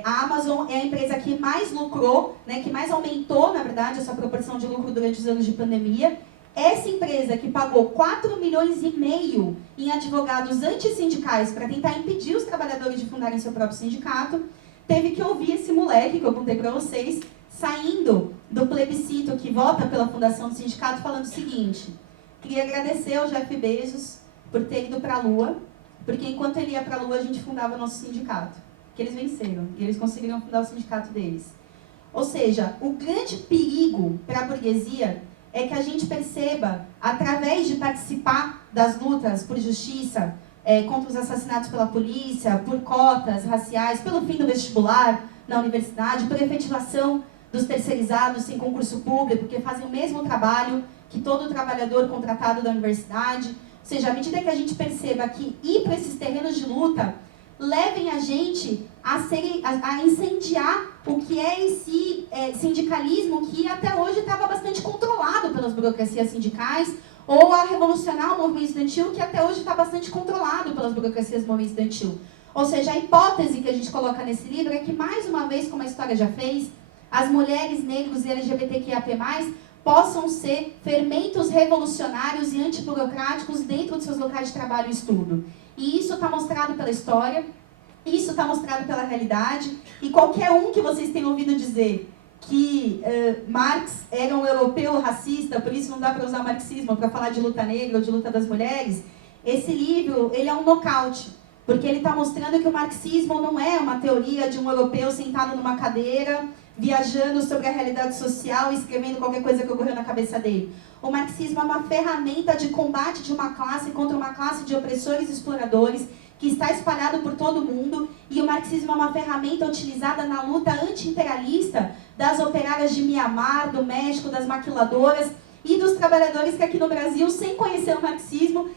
A Amazon é a empresa que mais lucrou, né, que mais aumentou, na verdade, a sua proporção de lucro durante os anos de pandemia. Essa empresa que pagou 4,5 milhões em advogados antissindicais para tentar impedir os trabalhadores de fundarem seu próprio sindicato, teve que ouvir esse moleque que eu contei para vocês, saindo do plebiscito que vota pela fundação do sindicato, falando o seguinte: queria agradecer ao Jeff Bezos por ter ido para a Lua, porque enquanto ele ia para a Lua a gente fundava o nosso sindicato. Que eles venceram, e eles conseguiram fundar o sindicato deles. Ou seja, o grande perigo para a burguesia é que a gente perceba, através de participar das lutas por justiça, contra os assassinatos pela polícia, por cotas raciais, pelo fim do vestibular na universidade, por efetivação dos terceirizados sem concurso público, que fazem o mesmo trabalho que todo trabalhador contratado da universidade. seja, à medida que a gente perceba que ir para esses terrenos de luta levem a gente a incendiar o que é esse sindicalismo que até hoje estava bastante controlado pelas burocracias sindicais, ou a revolucionar o movimento estudantil que até hoje está bastante controlado pelas burocracias do movimento estudantil. Ou seja, a hipótese que a gente coloca nesse livro é que, mais uma vez, como a história já fez, as mulheres, negros e LGBTQIAP+, possam ser fermentos revolucionários e antiburocráticos dentro dos seus locais de trabalho e estudo. E isso está mostrado pela história, isso está mostrado pela realidade, e qualquer um que vocês tenham ouvido dizer que Marx era um europeu racista, por isso não dá para usar marxismo para falar de luta negra ou de luta das mulheres, esse livro ele é um nocaute, porque ele está mostrando que o marxismo não é uma teoria de um europeu sentado numa cadeira, viajando sobre a realidade social e escrevendo qualquer coisa que ocorreu na cabeça dele. O marxismo é uma ferramenta de combate de uma classe contra uma classe de opressores e exploradores que está espalhado por todo o mundo, e o marxismo é uma ferramenta utilizada na luta anti-imperialista das operárias de Mianmar, do México, das maquiladoras e dos trabalhadores que aqui no Brasil, sem conhecer o marxismo,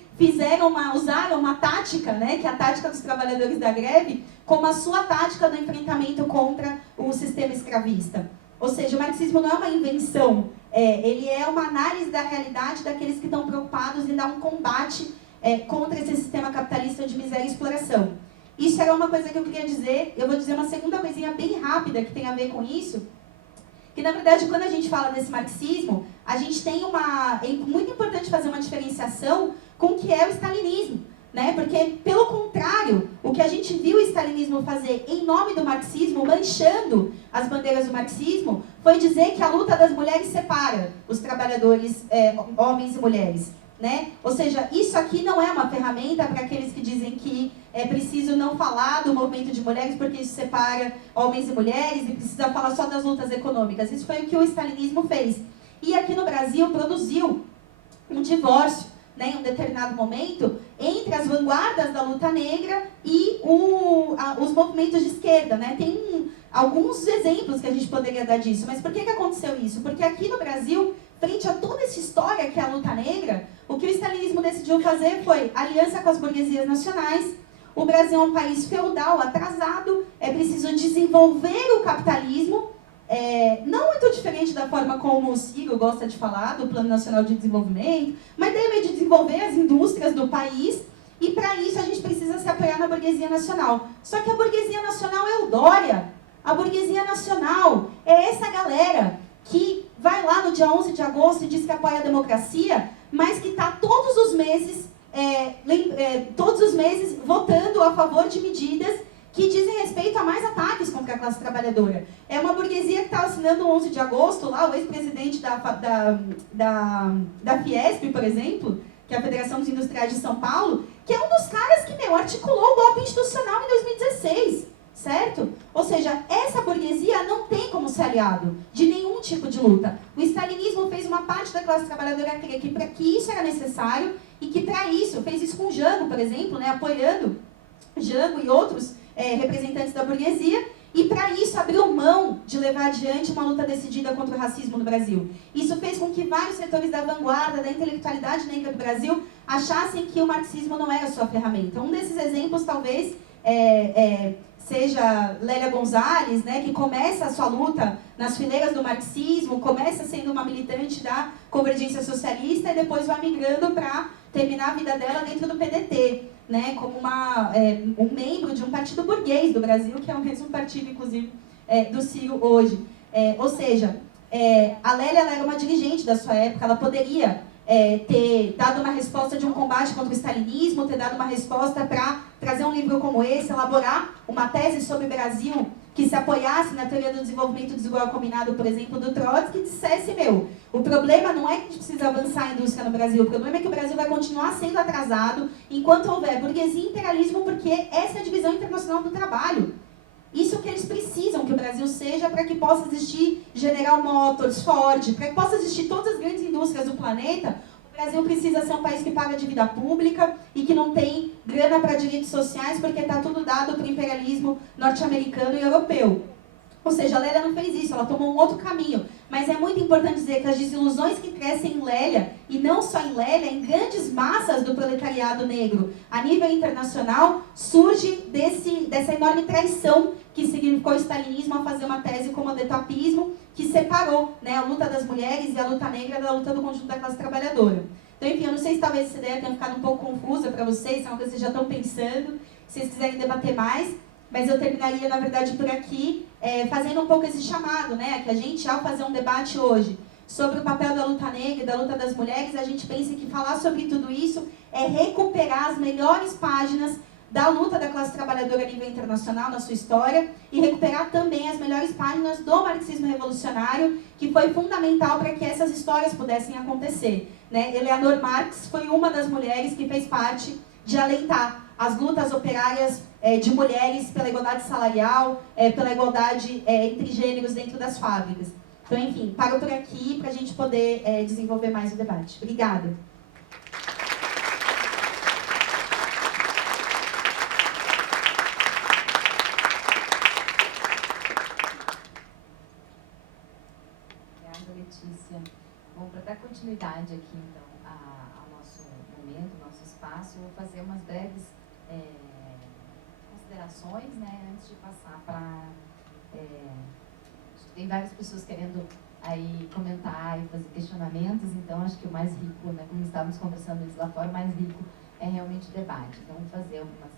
usaram uma tática, né, que é a tática dos trabalhadores da greve, como a sua tática do enfrentamento contra o sistema escravista. Ou seja, o marxismo não é uma invenção, ele é uma análise da realidade daqueles que estão preocupados em dar um combate contra esse sistema capitalista de miséria e exploração. Isso era uma coisa que eu queria dizer. Eu vou dizer uma segunda coisinha bem rápida que tem a ver com isso, que na verdade quando a gente fala desse marxismo, a gente tem é muito importante fazer uma diferenciação com o que é o stalinismo, né? Porque, pelo contrário, o que a gente viu o stalinismo fazer em nome do marxismo, manchando as bandeiras do marxismo, foi dizer que a luta das mulheres separa os trabalhadores, homens e mulheres, né? Ou seja, isso aqui não é uma ferramenta para aqueles que dizem que é preciso não falar do movimento de mulheres porque isso separa homens e mulheres e precisa falar só das lutas econômicas. Isso foi o que o stalinismo fez. E aqui no Brasil produziu um divórcio, né, em um determinado momento, entre as vanguardas da luta negra e os movimentos de esquerda, né? Tem alguns exemplos que a gente poderia dar disso, mas por que aconteceu isso? Porque aqui no Brasil, frente a toda essa história que é a luta negra, o que o stalinismo decidiu fazer foi aliança com as burguesias nacionais. O Brasil é um país feudal, atrasado, é preciso desenvolver o capitalismo, não muito diferente da forma como o Ciro gosta de falar, do Plano Nacional de Desenvolvimento, mas também de desenvolver as indústrias do país, e para isso a gente precisa se apoiar na burguesia nacional. Só que a burguesia nacional é o Dória. A burguesia nacional é essa galera que vai lá no dia 11 de agosto e diz que apoia a democracia, mas que está todos os meses votando a favor de medidas que dizem respeito a mais ataques contra a classe trabalhadora. É uma burguesia que está assinando o 11 de agosto, lá o ex-presidente da Fiesp, por exemplo, que é a Federação dos Industriais de São Paulo, que é um dos caras que, articulou o golpe institucional em 2016, certo? Ou seja, essa burguesia não tem como ser aliado de nenhum tipo de luta. O stalinismo fez uma parte da classe trabalhadora crer que isso era necessário e que, para isso, fez isso com Jango, por exemplo, né, apoiando Jango e outros representantes da burguesia, e para isso abriu mão de levar adiante uma luta decidida contra o racismo no Brasil. Isso fez com que vários setores da vanguarda, da intelectualidade negra do Brasil, achassem que o marxismo não era a sua ferramenta. Um desses exemplos, talvez, seja Lélia Gonzalez, né, que começa a sua luta nas fileiras do marxismo, começa sendo uma militante da convergência socialista e depois vai migrando para terminar a vida dela dentro do PDT, né, como um membro de um partido burguês do Brasil, que é o mesmo partido, inclusive, do Ciro hoje. Ou seja, a Lélia ela era uma dirigente da sua época, ela poderia ter dado uma resposta de um combate contra o stalinismo, ter dado uma resposta para trazer um livro como esse, elaborar uma tese sobre o Brasil que se apoiasse na teoria do desenvolvimento desigual combinado, por exemplo, do Trotsky, que dissesse, o problema não é que a gente precisa avançar a indústria no Brasil, o problema é que o Brasil vai continuar sendo atrasado enquanto houver burguesia e imperialismo, porque essa é a divisão internacional do trabalho. Isso que eles precisam que o Brasil seja para que possa existir General Motors, Ford, para que possa existir todas as grandes indústrias do planeta. O Brasil precisa ser um país que paga dívida pública e que não tem grana para direitos sociais porque está tudo dado para o imperialismo norte-americano e europeu. Ou seja, a Lélia não fez isso, ela tomou um outro caminho. Mas é muito importante dizer que as desilusões que crescem em Lélia, e não só em Lélia, em grandes massas do proletariado negro a nível internacional, surge dessa enorme traição que significou o stalinismo a fazer uma tese como o detapismo, que separou, né, a luta das mulheres e a luta negra da luta do conjunto da classe trabalhadora. Então, enfim, eu não sei se talvez essa ideia tenha ficado um pouco confusa para vocês, se é uma coisa que vocês já estão pensando, se vocês quiserem debater mais, mas eu terminaria, na verdade, por aqui, fazendo um pouco esse chamado, né, que a gente, ao fazer um debate hoje sobre o papel da luta negra e da luta das mulheres, a gente pensa que falar sobre tudo isso é recuperar as melhores páginas da luta da classe trabalhadora a nível internacional na sua história e recuperar também as melhores páginas do marxismo revolucionário, que foi fundamental para que essas histórias pudessem acontecer, né? Eleanor Marx foi uma das mulheres que fez parte de alentar as lutas operárias de mulheres pela igualdade salarial, pela igualdade entre gêneros dentro das fábricas. Então, enfim, paro por aqui para a gente poder desenvolver mais o debate. Obrigada. Letícia. Bom, para dar continuidade aqui, então, ao nosso momento, ao nosso espaço, eu vou fazer umas breves considerações, né, antes de passar para... tem várias pessoas querendo aí comentar e fazer questionamentos, então acho que o mais rico, né, como estávamos conversando isso lá fora, o mais rico é realmente o debate. Então, vou fazer algumas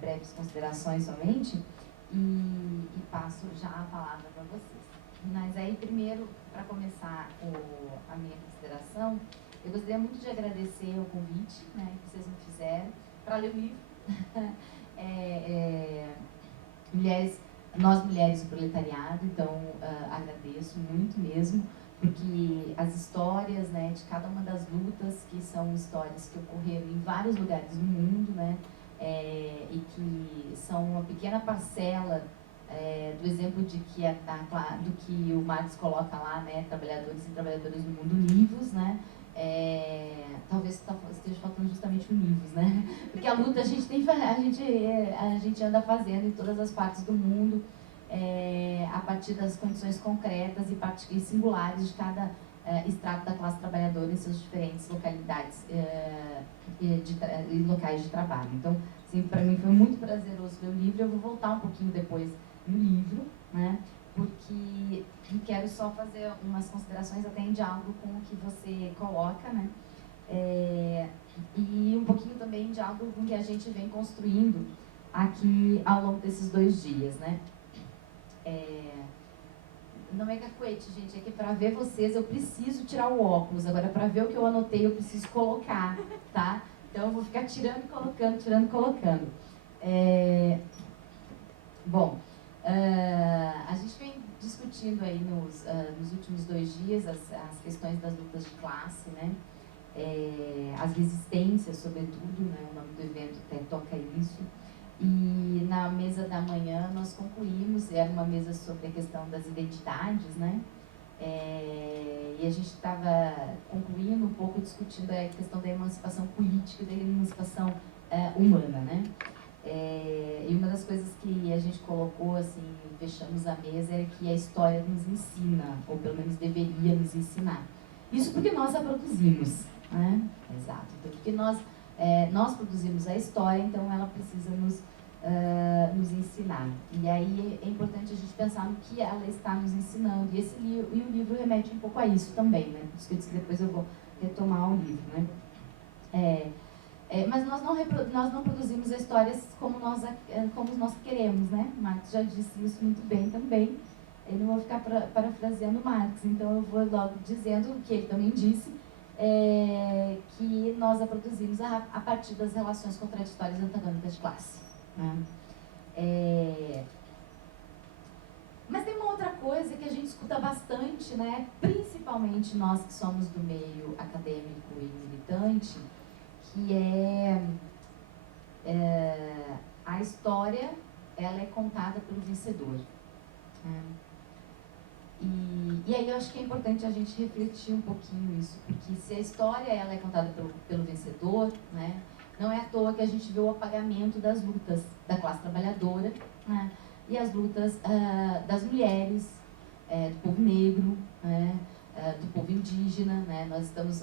breves considerações somente e passo já a palavra para vocês. Mas aí, primeiro, para começar a minha consideração, eu gostaria muito de agradecer o convite, né, que vocês me fizeram para ler o livro. Nós Mulheres do Proletariado, então agradeço muito mesmo, porque as histórias, né, de cada uma das lutas, que são histórias que ocorreram em vários lugares do mundo, né, e que são uma pequena parcela do exemplo de que do que o Marx coloca lá, né, trabalhadores e trabalhadoras no mundo univos, né, talvez esteja faltando justamente univos, né, porque a luta a gente anda fazendo em todas as partes do mundo, a partir das condições concretas e singulares de cada estrato da classe trabalhadora em suas diferentes localidades e locais de trabalho. Então, assim, para mim foi muito prazeroso ler o livro. Eu vou voltar um pouquinho depois no livro, né, porque quero só fazer umas considerações até em diálogo com o que você coloca, né, e um pouquinho também em diálogo com o que a gente vem construindo aqui ao longo desses 2 dias, né. Não é cacuete, gente, é que para ver vocês eu preciso tirar o óculos. Agora, para ver o que eu anotei, eu preciso colocar, tá? Então, eu vou ficar tirando e colocando, tirando e colocando. Bom, a gente vem discutindo aí nos últimos 2 dias as questões das lutas de classe, né? As resistências, sobretudo, né? O nome do evento até toca isso. E na mesa da manhã nós concluímos, era uma mesa sobre a questão das identidades, né? E a gente estava concluindo um pouco, discutindo a questão da emancipação política e da emancipação humana, né? E uma das coisas que a gente colocou, assim, fechamos a mesa, era que a história nos ensina, ou pelo menos deveria nos ensinar. Isso porque nós a produzimos, né? Exato. Então, porque nós produzimos a história, então ela precisa nos ensinar. E aí é importante a gente pensar no que ela está nos ensinando. E o livro remete um pouco a isso também, né? Por isso que eu disse que depois eu vou retomar o livro, né? Mas nós não produzimos a história como nós queremos, né? Marx já disse isso muito bem também. Eu não vou ficar parafraseando Marx, então eu vou logo dizendo o que ele também disse, que nós a produzimos a partir das relações contraditórias antagônicas de classe, né? Mas tem uma outra coisa que a gente escuta bastante, né? Principalmente nós que somos do meio acadêmico e militante, que a história, ela é contada pelo vencedor, né? E aí eu acho que é importante a gente refletir um pouquinho isso, porque se a história ela é contada pelo vencedor, né, não é à toa que a gente vê o apagamento das lutas da classe trabalhadora, né, e as lutas das mulheres, do povo negro, né, do povo indígena, né. Nós estamos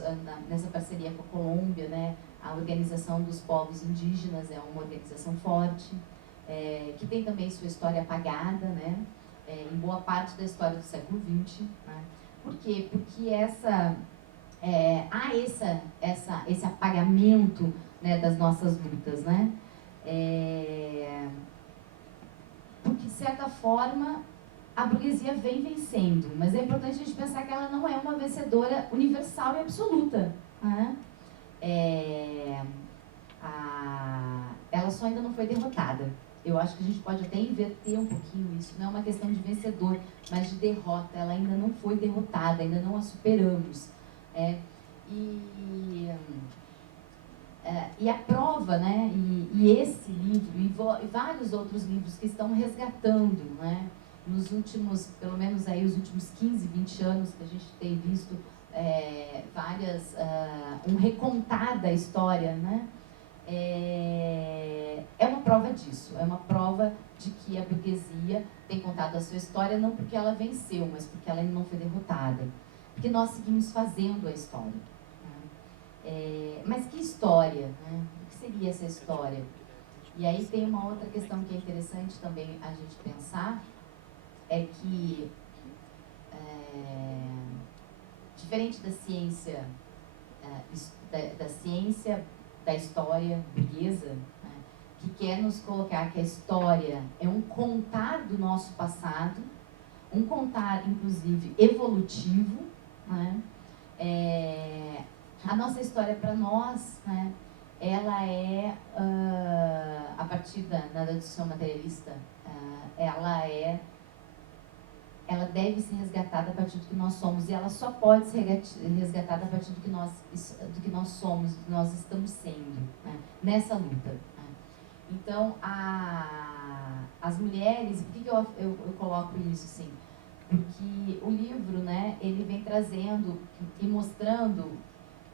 nessa parceria com a Colômbia, né. A Organização dos Povos Indígenas é uma organização forte, que tem também sua história apagada, né, em boa parte da história do século XX. Né. Por quê? Porque há esse apagamento, né, das nossas lutas, né? Porque, de certa forma, a burguesia vem vencendo, mas é importante a gente pensar que ela não é uma vencedora universal e absoluta, né? Ela só ainda não foi derrotada. Eu acho que a gente pode até inverter um pouquinho isso. Não é uma questão de vencedor, mas de derrota. Ela ainda não foi derrotada, ainda não a superamos. E a prova, né, e esse livro e vários outros livros que estão resgatando, né, nos últimos, pelo menos aí os últimos 15, 20 anos que a gente tem visto um recontar da história, né, é uma prova disso, é uma prova de que a burguesia tem contado a sua história não porque ela venceu, mas porque ela ainda não foi derrotada, porque nós seguimos fazendo a história. Mas que história, né? O que seria essa história? E aí tem uma outra questão que é interessante também a gente pensar, é que, diferente da ciência, da ciência da história burguesa, né, que quer nos colocar que a história é um contar do nosso passado, um contar, inclusive, evolutivo, né? A nossa história, para nós, né, ela a partir da discussão materialista, ela deve ser resgatada a partir do que nós somos, e ela só pode ser resgatada a partir do que nós somos, do que nós estamos sendo, né, nessa luta. Né. Então, as mulheres, por que eu coloco isso assim? Porque o livro, né, ele vem trazendo e mostrando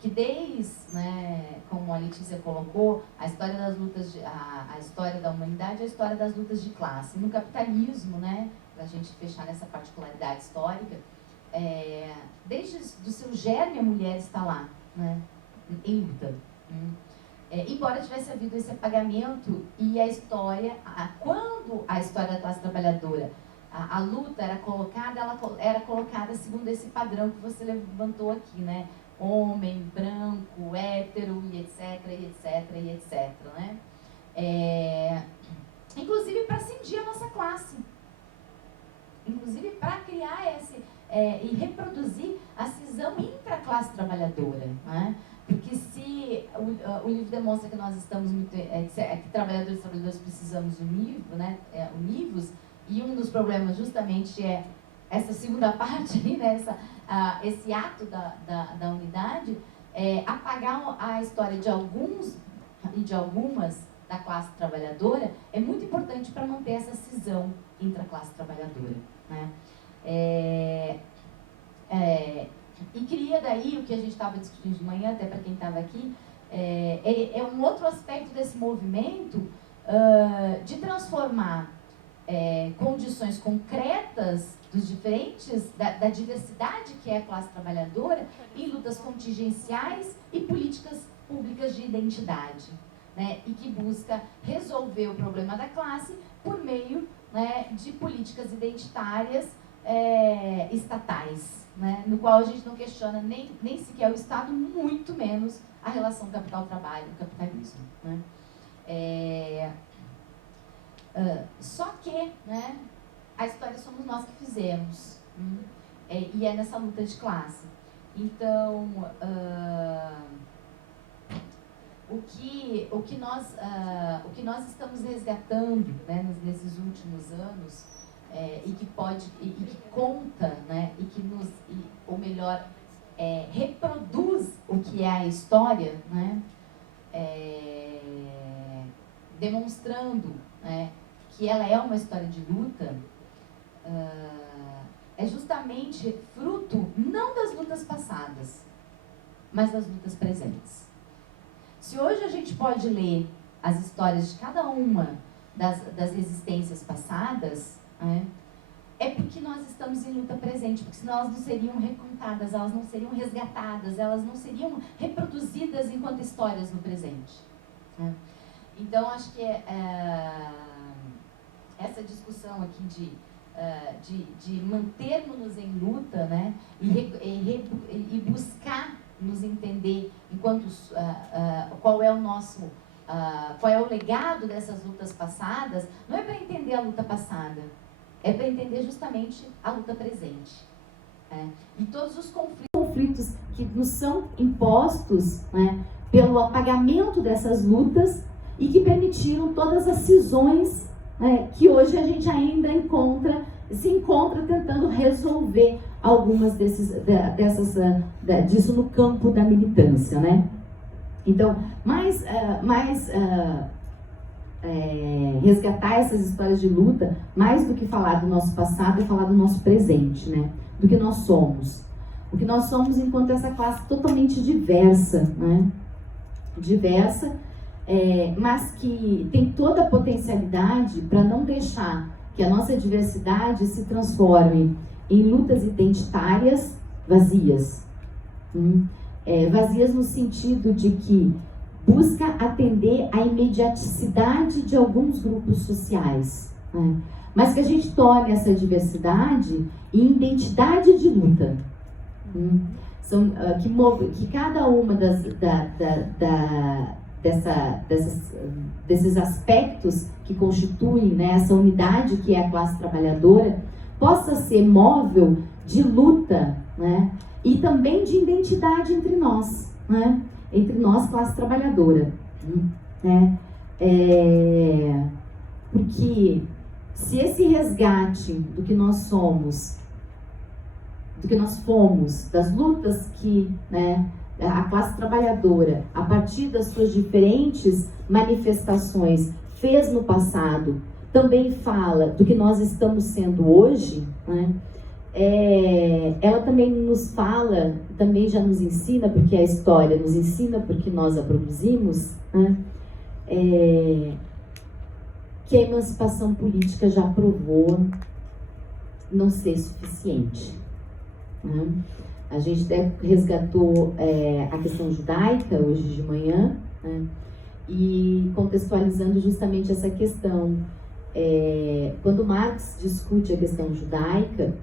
que desde, né, como a Letícia colocou, a história das lutas, a história da humanidade é a história das lutas de classe. No capitalismo, né, para a gente fechar nessa particularidade histórica, desde o seu germe a mulher está lá, né, em luta. Embora tivesse havido esse apagamento e a história, quando a história da classe trabalhadora, a luta era colocada, ela era colocada segundo esse padrão que você levantou aqui, né? Homem, branco, hétero, e etc, e etc, e etc, né? Inclusive para cindir a nossa classe. Inclusive para criar e reproduzir a cisão intra-classe trabalhadora, né? Porque se o livro demonstra que nós estamos muito, que trabalhadores e trabalhadoras precisamos univos, e um dos problemas justamente é essa segunda parte ali, né? Esse ato da unidade, apagar a história de alguns e de algumas da classe trabalhadora é muito importante para manter essa cisão intra-classe trabalhadora, né? E cria daí o que a gente estava discutindo de manhã, até para quem estava aqui, é um outro aspecto desse movimento de transformar condições concretas dos diferentes, da diversidade que é a classe trabalhadora, em lutas contingenciais e políticas públicas de identidade, né? E que busca resolver o problema da classe por meio, né, de políticas identitárias estatais, né? No qual a gente não questiona nem sequer o Estado, muito menos a relação capital-trabalho, capitalismo, né? Só que, né, a história somos nós que fizemos, e é nessa luta de classe. Então, o que nós estamos resgatando, né, nesses últimos anos, e que conta, né, ou melhor, reproduz o que é a história, né, demonstrando, né, que ela é uma história de luta, é justamente fruto não das lutas passadas, mas das lutas presentes. Se hoje a gente pode ler as histórias de cada uma das resistências passadas, né, é porque nós estamos em luta presente, porque senão elas não seriam recontadas, elas não seriam resgatadas, elas não seriam reproduzidas enquanto histórias no presente. Né? Então, acho que essa discussão aqui de mantermos-nos em luta, né, e buscar nos entender enquanto qual é o nosso qual é o legado dessas lutas passadas, não é para entender a luta passada, é para entender justamente a luta presente. E todos os conflitos que nos são impostos, né, pelo apagamento dessas lutas e que permitiram todas as cisões, que hoje a gente ainda se encontra tentando resolver algumas disso no campo da militância, né? Então, resgatar essas histórias de luta, mais do que falar do nosso passado, é falar do nosso presente, né? Do que nós somos. O que nós somos enquanto essa classe totalmente diversa, né? Diversa, mas que tem toda a potencialidade para não deixar que a nossa diversidade se transforme em lutas identitárias vazias. Vazias no sentido de que busca atender à imediaticidade de alguns grupos sociais, né? Mas que a gente torne essa diversidade em identidade de luta. Que cada uma desses aspectos que constituem, né, essa unidade que é a classe trabalhadora possa ser móvel de luta, né, e também de identidade entre nós, né, entre nós, classe trabalhadora, né, porque se esse resgate do que nós somos, do que nós fomos, das lutas que, né, a classe trabalhadora, a partir das suas diferentes manifestações, fez no passado, também fala do que nós estamos sendo hoje, né? Ela também nos fala, também já nos ensina, porque a história nos ensina porque nós a produzimos, né? Que a emancipação política já provou não ser suficiente, né? A gente resgatou a questão judaica hoje de manhã, né? E contextualizando justamente essa questão. Quando Marx discute a questão judaica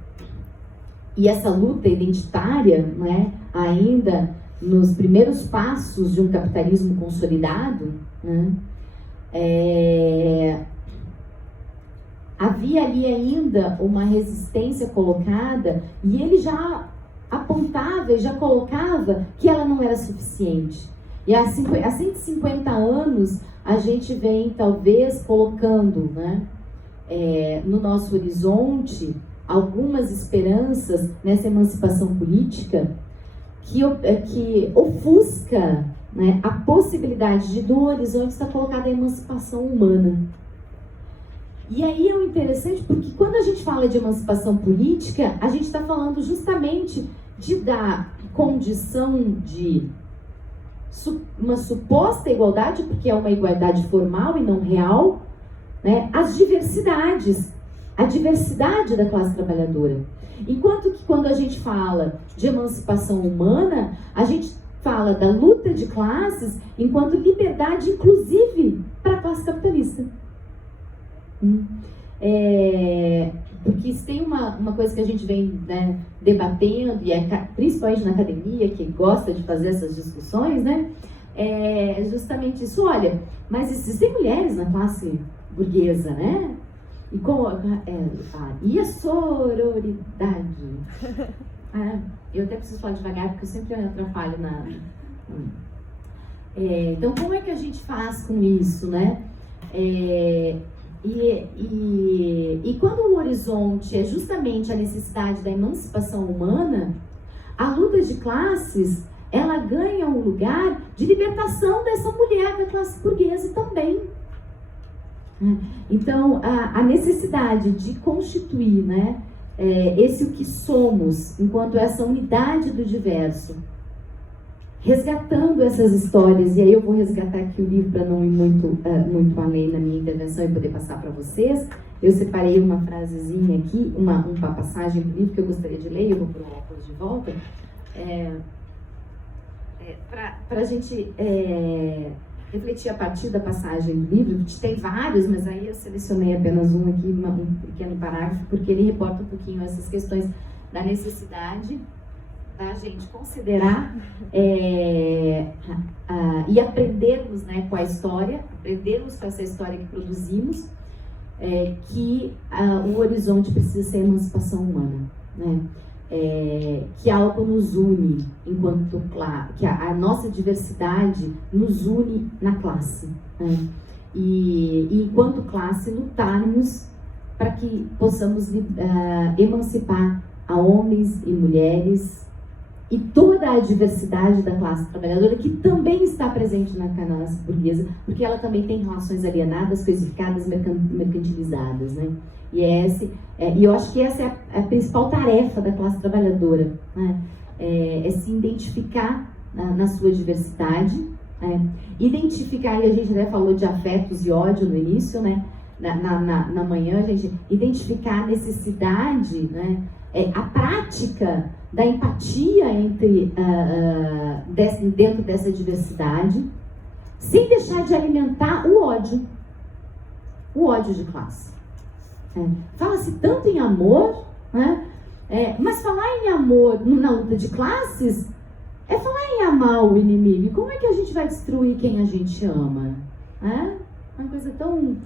e essa luta identitária, né, ainda nos primeiros passos de um capitalismo consolidado, né, havia ali ainda uma resistência colocada e ele já apontava e já colocava que ela não era suficiente. E há 150 anos a gente vem talvez colocando, né, no nosso horizonte algumas esperanças nessa emancipação política que ofusca, né, a possibilidade de do horizonte estar colocada a emancipação humana. E aí é o interessante porque quando a gente fala de emancipação política, a gente está falando justamente de dar condição de uma suposta igualdade, porque é uma igualdade formal e não real, né, às diversidades, a diversidade da classe trabalhadora. Enquanto que quando a gente fala de emancipação humana, a gente fala da luta de classes enquanto liberdade, inclusive, para a classe capitalista. Porque se tem uma coisa que a gente vem, né, debatendo, e principalmente na academia, que gosta de fazer essas discussões, né, é justamente isso. Olha, mas existem mulheres na classe burguesa, né? E a sororidade? Eu até preciso falar devagar, porque eu sempre atrapalho então, como é que a gente faz com isso, né? E quando o horizonte é justamente a necessidade da emancipação humana, a luta de classes, ela ganha um lugar de libertação dessa mulher da classe burguesa também. Então, a necessidade de constituir, né, esse o que somos, enquanto essa unidade do diverso, resgatando essas histórias. E aí eu vou resgatar aqui o livro para não ir muito além na minha intervenção e poder passar para vocês. Eu separei uma frasezinha aqui, uma passagem do livro que eu gostaria de ler, eu vou pôr o óculos de volta, para a gente refletir a partir da passagem do livro. Tem vários, mas aí eu selecionei apenas um aqui, um pequeno parágrafo, porque ele reporta um pouquinho essas questões da necessidade da gente considerar e aprendermos, né, com a história, aprendermos com essa história que produzimos, que o horizonte precisa ser a emancipação humana, né? Que algo nos une enquanto que a nossa diversidade nos une na classe, né? E enquanto classe lutarmos para que possamos emancipar a homens e mulheres e toda a diversidade da classe trabalhadora, que também está presente na classe burguesa, porque ela também tem relações alienadas, coisificadas, mercantilizadas, né? E eu acho que essa é a principal tarefa da classe trabalhadora, né? É se identificar na sua diversidade, né? Identificar, e a gente até falou de afetos e ódio no início, né? Na manhã, a gente identificar a necessidade, né? A prática da empatia dentro dessa diversidade, sem deixar de alimentar o ódio de classe. Fala-se tanto em amor, né? Mas falar em amor na luta de classes é falar em amar o inimigo. E como é que a gente vai destruir quem a gente ama? Uma coisa tão...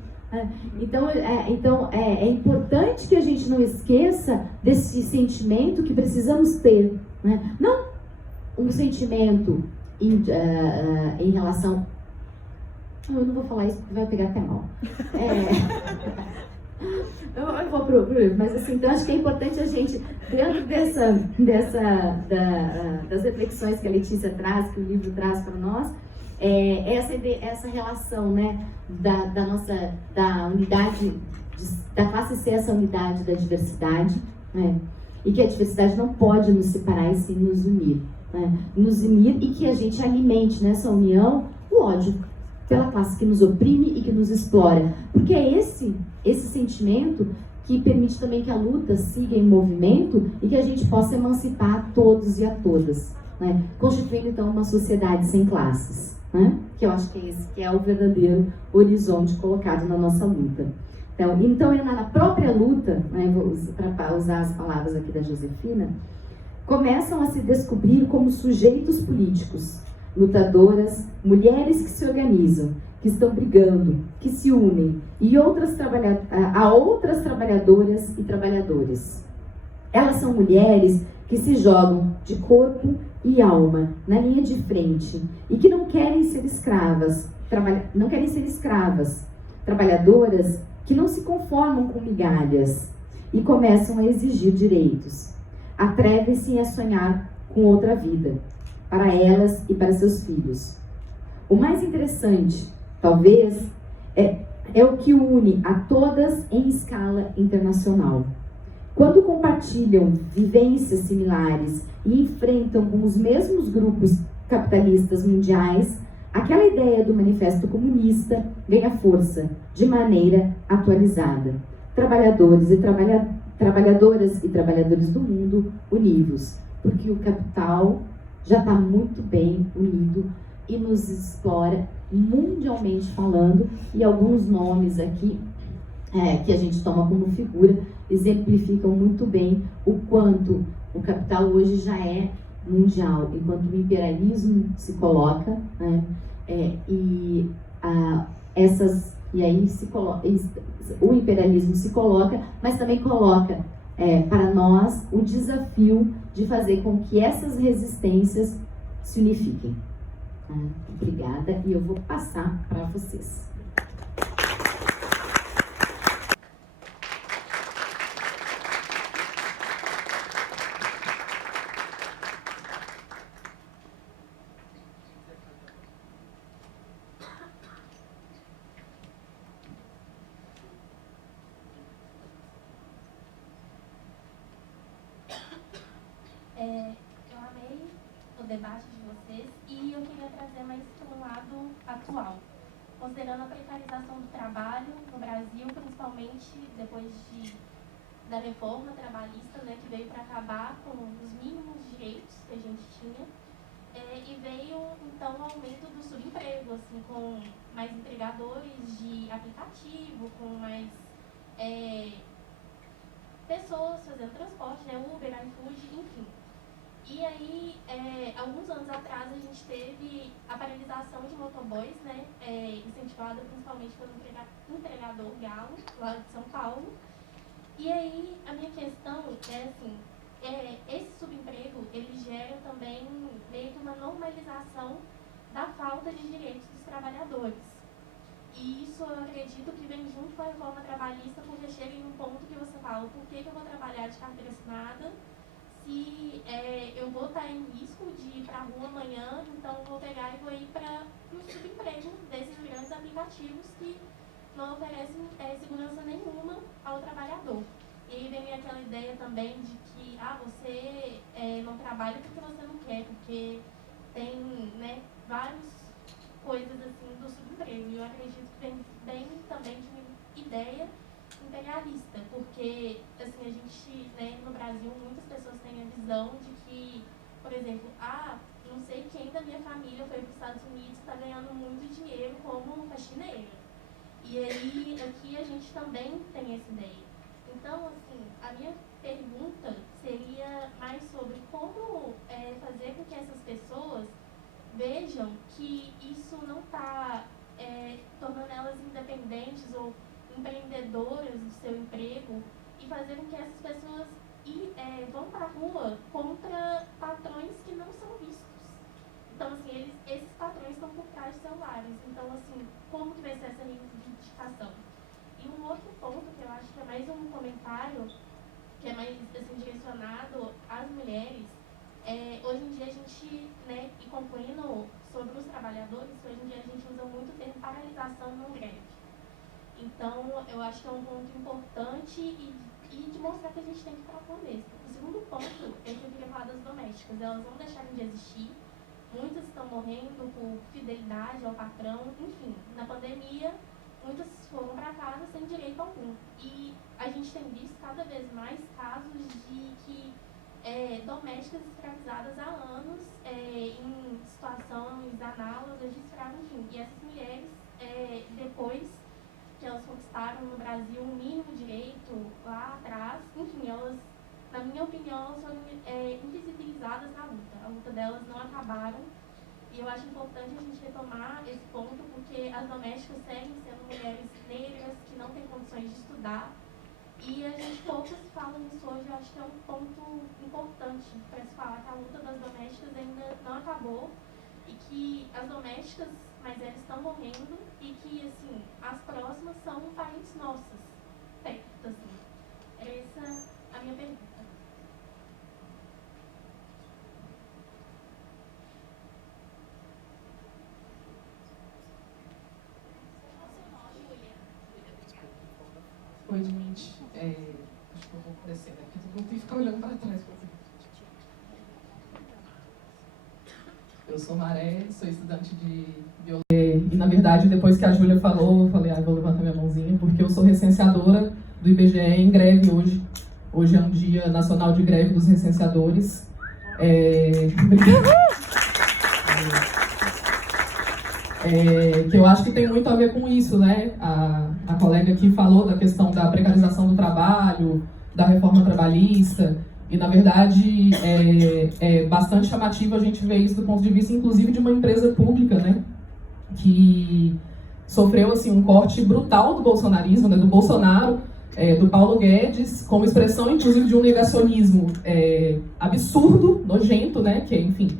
Então é importante que a gente não esqueça desse sentimento que precisamos ter, né? Não um sentimento em relação... Eu não vou falar isso porque vai pegar até mal. Eu vou pro livro, mas assim, então acho que é importante a gente, dentro das reflexões que a Letícia traz, que o livro traz para nós, essa relação, né, da unidade, da classe ser essa unidade da diversidade, né, e que a diversidade não pode nos separar e sim nos unir, né, nos unir, e que a gente alimente nessa união o ódio pela classe que nos oprime e que nos explora, porque é esse sentimento que permite também que a luta siga em movimento e que a gente possa emancipar todos e a todas, né, constituindo então uma sociedade sem classes, né? Que eu acho que é esse que é o verdadeiro horizonte colocado na nossa luta. Então na própria luta, né, para usar as palavras aqui da Josefina, começam a se descobrir como sujeitos políticos, lutadoras, mulheres que se organizam, que estão brigando, que se unem, e a outras trabalhadoras e trabalhadores. Elas são mulheres que se jogam de corpo e alma na linha de frente e que não querem ser escravas, trabalhadoras que não se conformam com migalhas e começam a exigir direitos. Atrevem-se a sonhar com outra vida, para elas e para seus filhos. O mais interessante, talvez, é o que une a todas em escala internacional. Quando compartilham vivências similares e enfrentam com os mesmos grupos capitalistas mundiais, aquela ideia do manifesto comunista ganha força de maneira atualizada. Trabalhadores e trabalhadoras e trabalhadores do mundo unidos, porque o capital já está muito bem unido e nos explora mundialmente falando, e alguns nomes aqui que a gente toma como figura exemplificam muito bem o quanto o capital hoje já é mundial, enquanto o imperialismo se coloca, né, o imperialismo se coloca, mas também coloca para nós o desafio de fazer com que essas resistências se unifiquem. Obrigada, e eu vou passar para vocês. Eu amei o debate de vocês. vocês. E eu queria trazer mais para um lado atual, considerando a precarização do trabalho no Brasil, principalmente depois da reforma trabalhista, né, que veio para acabar com os mínimos direitos que a gente tinha, e veio, então, o aumento do subemprego, assim, com mais entregadores de aplicativo, com mais pessoas fazendo transporte, né, Uber, iFood, enfim. E aí, alguns anos atrás, a gente teve a paralisação de motoboys, né, incentivada principalmente pelo entregador Galo, lá de São Paulo. E aí, a minha questão é assim, esse subemprego, ele gera também meio que uma normalização da falta de direitos dos trabalhadores. E isso eu acredito que vem junto com a reforma trabalhista, porque chega em um ponto que você fala, por que eu vou trabalhar de carteira assinada se eu vou estar em risco de ir para a rua amanhã, então eu vou pegar e vou ir para o subemprego desses grandes aplicativos que não oferecem segurança nenhuma ao trabalhador. E aí vem aquela ideia também de que você não trabalha porque você não quer, porque tem, né, várias coisas assim do subemprego. E eu acredito que vem também de uma ideia imperialista, porque assim, a gente, né, no Brasil, muitas pessoas têm a visão de que, por exemplo, não sei quem da minha família foi para os Estados Unidos e está ganhando muito dinheiro como faxineira. E aí, aqui a gente também tem essa ideia. Então, assim, a minha pergunta seria mais sobre como fazer com que essas pessoas vejam que isso não está tornando elas independentes ou empreendedoras do seu emprego, e fazer com que essas pessoas vão para a rua contra patrões que não são vistos. Então, assim, esses patrões estão por trás de celulares. Então, assim, como que vai ser essa reivindicação? E um outro ponto que eu acho que é mais um comentário, que é mais assim, direcionado às mulheres, hoje em dia a gente, né, e concluindo sobre os trabalhadores, hoje em dia a gente usa muito o termo paralisação não greve. Então, eu acho que é um ponto importante e de mostrar que a gente tem que propor mesmo. O segundo ponto é que eu queria falar das domésticas. Elas não deixaram de existir. Muitas estão morrendo por fidelidade ao patrão. Enfim, na pandemia, muitas foram para casa sem direito algum. E a gente tem visto cada vez mais casos de que domésticas escravizadas há anos, em situações análogas de escravo, enfim. E essas mulheres, depois que elas conquistaram no Brasil um mínimo direito lá atrás, enfim, elas, na minha opinião, elas foram invisibilizadas na luta. A luta delas não acabaram. E eu acho importante a gente retomar esse ponto, porque as domésticas seguem sendo mulheres negras que não têm condições de estudar. E a gente pouco se fala nisso hoje. Eu acho que é um ponto importante para se falar que a luta das domésticas ainda não acabou e que as domésticas mais velhas estão morrendo e que, assim, as próximas são parentes nossas, perto, assim. Essa é a minha pergunta. Oi, gente. Acho que eu vou descer daqui, todo mundo tem que ficar olhando para trás. Eu sou Maré, sou estudante de biologia. E, na verdade, depois que a Júlia falou, eu falei, vou levantar minha mãozinha, porque eu sou recenseadora do IBGE em greve hoje. Hoje é um dia nacional de greve dos recenseadores. Que eu acho que tem muito a ver com isso, né? A colega aqui falou da questão da precarização do trabalho, da reforma trabalhista, e na verdade é bastante chamativo a gente ver isso do ponto de vista, inclusive, de uma empresa pública, né? Que sofreu assim, um corte brutal do bolsonarismo, né? Do Bolsonaro, do Paulo Guedes, como expressão, inclusive, de um negacionismo absurdo, nojento, né? Que, enfim,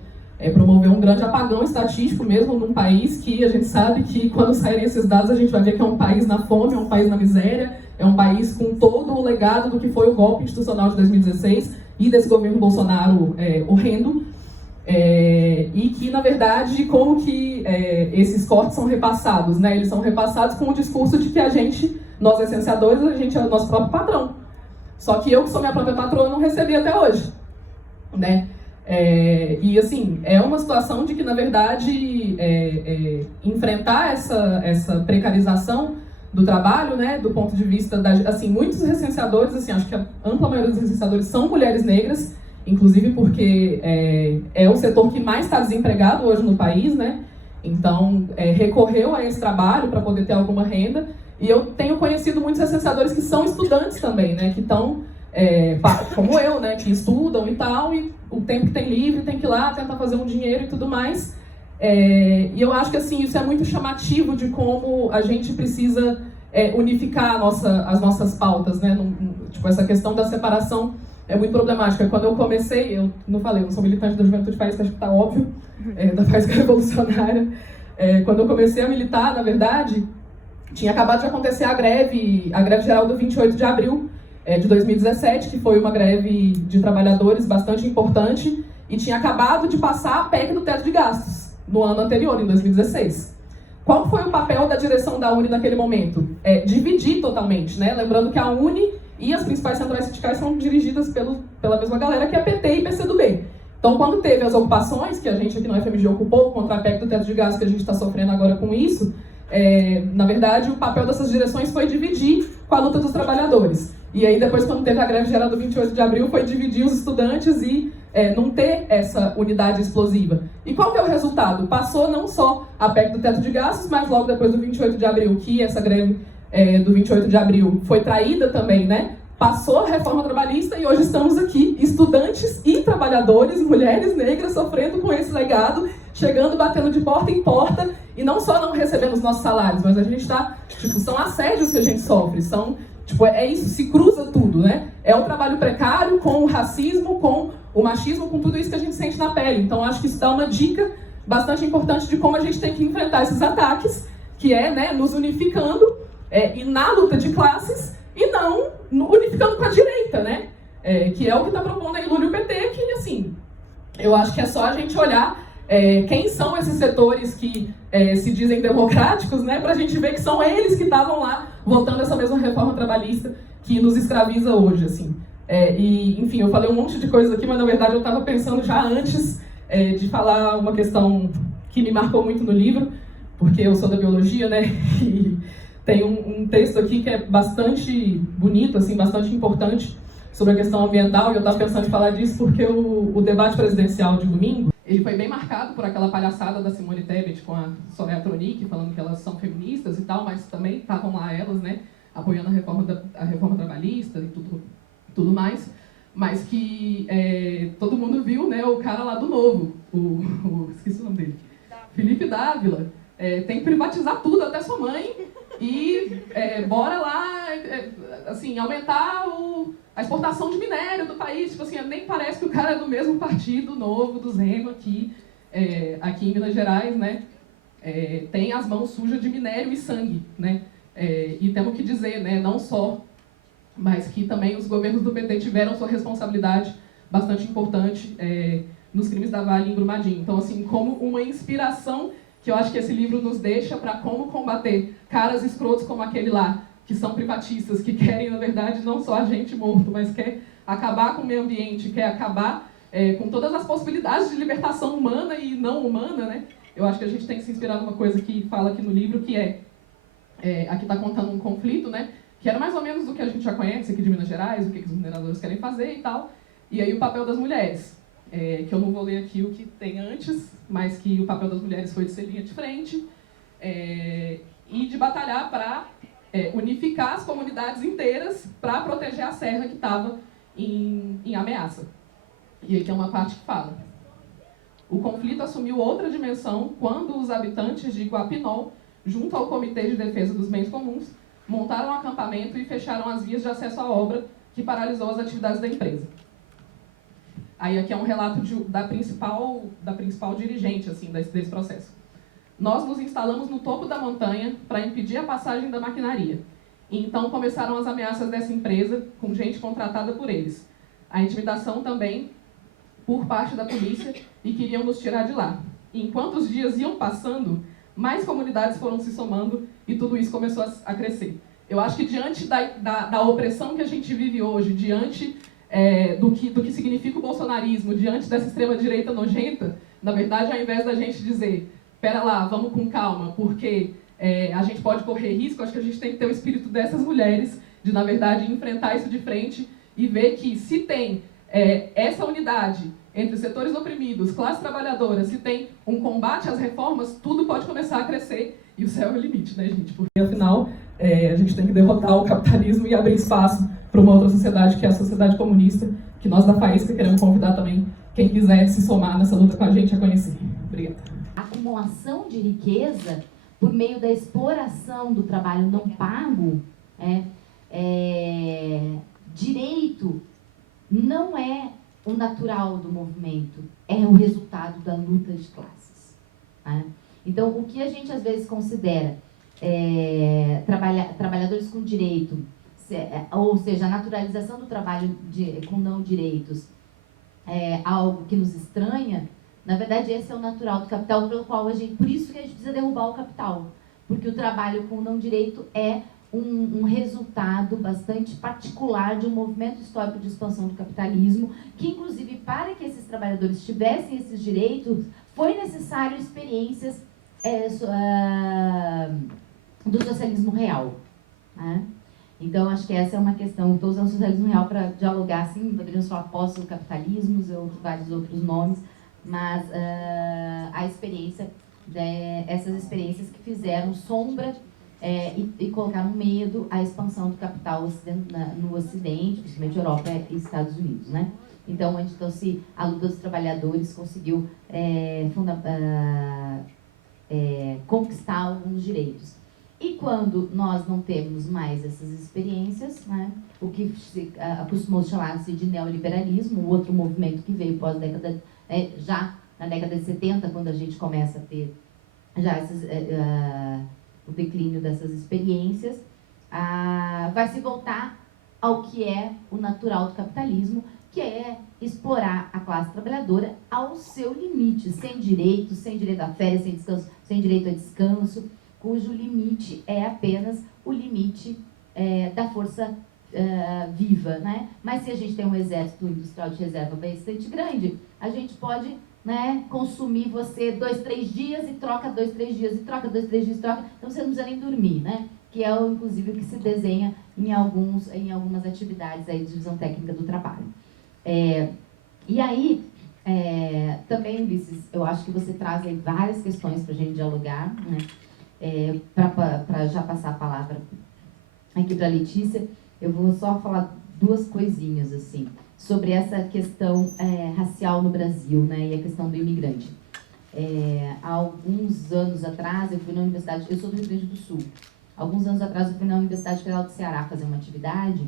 promover um grande apagão estatístico mesmo num país que a gente sabe que quando saírem esses dados a gente vai ver que é um país na fome, é um país na miséria, é um país com todo o legado do que foi o golpe institucional de 2016 e desse governo Bolsonaro horrendo, e que, na verdade, como que esses cortes são repassados, né? Eles são repassados com o discurso de que nós licenciadores, a gente é o nosso próprio patrão. Só que eu, que sou minha própria patroa, não recebi até hoje, né? E, assim, é uma situação de que, na verdade, enfrentar essa precarização do trabalho, né, do ponto de vista assim, muitos recenseadores, assim, acho que a ampla maioria dos recenseadores são mulheres negras, inclusive porque é o setor que mais está desempregado hoje no país, né? Então, recorreu a esse trabalho para poder ter alguma renda. E eu tenho conhecido muitos recenseadores que são estudantes também, né? Que estão, como eu, né? Que estudam e tal, e o tempo que tem livre tem que ir lá tentar fazer um dinheiro e tudo mais. E eu acho que, assim, isso é muito chamativo de como a gente precisa unificar as nossas pautas, né? Tipo, essa questão da separação é muito problemática. Quando eu comecei, eu não sou militante da Juventude Faísca, acho que está óbvio, da Faísca Revolucionária. Quando eu comecei a militar, na verdade, tinha acabado de acontecer a greve geral do 28 de abril de 2017, que foi uma greve de trabalhadores bastante importante, e tinha acabado de passar a PEC do teto de gastos, no ano anterior, em 2016. Qual foi o papel da direção da UNE naquele momento? Dividir totalmente, né? Lembrando que a UNE e as principais centrais sindicais são dirigidas pela mesma galera que é PT e PCdoB. Então, quando teve as ocupações, que a gente aqui no FMG ocupou, contra a PEC do teto de gastos, que a gente está sofrendo agora com isso, na verdade, o papel dessas direções foi dividir com a luta dos trabalhadores. E aí, depois, quando teve a greve geral do 28 de abril, foi dividir os estudantes e não ter essa unidade explosiva. E qual que é o resultado? Passou não só a PEC do teto de gastos, mas logo depois do 28 de abril, que essa greve do 28 de abril foi traída também, né? Passou a reforma trabalhista e hoje estamos aqui, estudantes e trabalhadores, mulheres negras, sofrendo com esse legado, chegando, batendo de porta em porta, e não só não recebendo os nossos salários, mas a gente está, são assédios que a gente sofre, isso, se cruza tudo, né? É o trabalho precário com o racismo, com o machismo, com tudo isso que a gente sente na pele. Então, acho que isso dá uma dica bastante importante de como a gente tem que enfrentar esses ataques, que né, nos unificando, e na luta de classes, e não unificando com a direita, né? Que é o que está propondo aí Lula e o PT, que, assim, eu acho que é só a gente olhar quem são esses setores que se dizem democráticos, né? Para a gente ver que são eles que estavam lá votando essa mesma reforma trabalhista que nos escraviza hoje, assim. Enfim, eu falei um monte de coisas aqui, mas, na verdade, eu estava pensando já antes de falar uma questão que me marcou muito no livro, porque eu sou da biologia, né? E tem um texto aqui que é bastante bonito, assim, bastante importante sobre a questão ambiental, e eu estava pensando em falar disso porque o debate presidencial de domingo, ele foi bem marcado por aquela palhaçada da Simone Tebet com a Soraya Tronic, falando que elas são feministas e tal, mas também estavam lá elas, né, apoiando a reforma trabalhista e tudo mais, mas que todo mundo viu, né, o cara lá do Novo, esqueci o nome dele, Felipe Dávila, tem que privatizar tudo, até sua mãe, e bora lá, assim, aumentar a exportação de minério do país. Tipo assim, nem parece que o cara é do mesmo partido Novo, do Zema, aqui em Minas Gerais, né? Tem as mãos sujas de minério e sangue, né? E temos que dizer, né, não só, mas que também os governos do PT tiveram sua responsabilidade bastante importante nos crimes da Vale em Brumadinho. Então, assim, como uma inspiração que eu acho que esse livro nos deixa para como combater caras escrotos como aquele lá, que são privatistas, que querem, na verdade, não só a gente morto, mas quer acabar com o meio ambiente, quer acabar com todas as possibilidades de libertação humana e não humana, né? Eu acho que a gente tem que se inspirar numa coisa que fala aqui no livro, que aqui está contando um conflito, né? Que era mais ou menos do que a gente já conhece aqui de Minas Gerais, o que os mineradores querem fazer e tal. E aí o papel das mulheres, que eu não vou ler aqui o que tem antes, mas que o papel das mulheres foi de ser linha de frente e de batalhar para unificar as comunidades inteiras para proteger a serra que estava em ameaça. E aqui é uma parte que fala: o conflito assumiu outra dimensão quando os habitantes de Guapinol, junto ao Comitê de Defesa dos Bens Comuns, montaram um acampamento e fecharam as vias de acesso à obra, que paralisou as atividades da empresa. Aí aqui é um relato da principal dirigente assim, desse processo. Nós nos instalamos no topo da montanha para impedir a passagem da maquinaria. E então começaram as ameaças dessa empresa, com gente contratada por eles. A intimidação também por parte da polícia, e queriam nos tirar de lá. E enquanto os dias iam passando, mais comunidades foram se somando e tudo isso começou a crescer. Eu acho que diante da opressão que a gente vive hoje, diante do que significa o bolsonarismo diante dessa extrema-direita nojenta, na verdade, ao invés da gente dizer, pera lá, vamos com calma, porque a gente pode correr risco, acho que a gente tem que ter o espírito dessas mulheres, de, na verdade, enfrentar isso de frente e ver que se tem essa unidade entre os setores oprimidos, classe trabalhadora, se tem um combate às reformas, tudo pode começar a crescer e o céu é o limite, né, gente? Porque, afinal, a gente tem que derrotar o capitalismo e abrir espaço para uma outra sociedade, que é a sociedade comunista, que nós da Faísca queremos convidar também quem quiser se somar nessa luta com a gente a conhecer. Obrigada. Acumulação de riqueza por meio da exploração do trabalho não pago, direito não é o natural do movimento, é o resultado da luta de classes. Né? Então, o que a gente às vezes considera trabalhadores com direito, ou seja, a naturalização do trabalho com não direitos, algo que nos estranha, na verdade esse é o natural do capital, pelo qual por isso que a gente precisa derrubar o capital, porque o trabalho com não direito é um resultado bastante particular de um movimento histórico de expansão do capitalismo, que inclusive para que esses trabalhadores tivessem esses direitos, foi necessário experiências do socialismo real. Né? Então, acho que essa é uma questão. Estou usando o socialismo real para dialogar, assim, poderíamos falar pós-capitalismos ou vários outros nomes, mas a experiência, essas experiências que fizeram sombra e colocaram medo à expansão do capital no Ocidente, principalmente Europa e Estados Unidos, né? Então, onde a luta dos trabalhadores conseguiu conquistar alguns direitos. E quando nós não temos mais essas experiências, né, o que acostumou chamar-se de neoliberalismo, outro movimento que veio pós-década, já na década de 70, quando a gente começa a ter já o declínio dessas experiências, vai se voltar ao que é o natural do capitalismo, que é explorar a classe trabalhadora ao seu limite, sem direito a férias, sem descanso, sem direito a descanso, cujo limite é apenas o limite da força viva, né? Mas se a gente tem um exército industrial de reserva bastante grande, a gente pode, né, consumir você 2, 3 dias e troca 2, 3 dias e troca 2, 3 dias e troca, então você não precisa nem dormir, né? Que é inclusive o que se desenha em algumas atividades aí de divisão técnica do trabalho. E aí, também, Ulisses, eu acho que você traz aí várias questões para a gente dialogar, né? Para já passar a palavra aqui para a Letícia, eu vou só falar 2 coisinhas assim, sobre essa questão racial no Brasil, né, e a questão do imigrante. Há alguns anos atrás, eu fui na Universidade, eu sou do Rio Grande do Sul, alguns anos atrás eu fui na Universidade Federal do Ceará fazer uma atividade,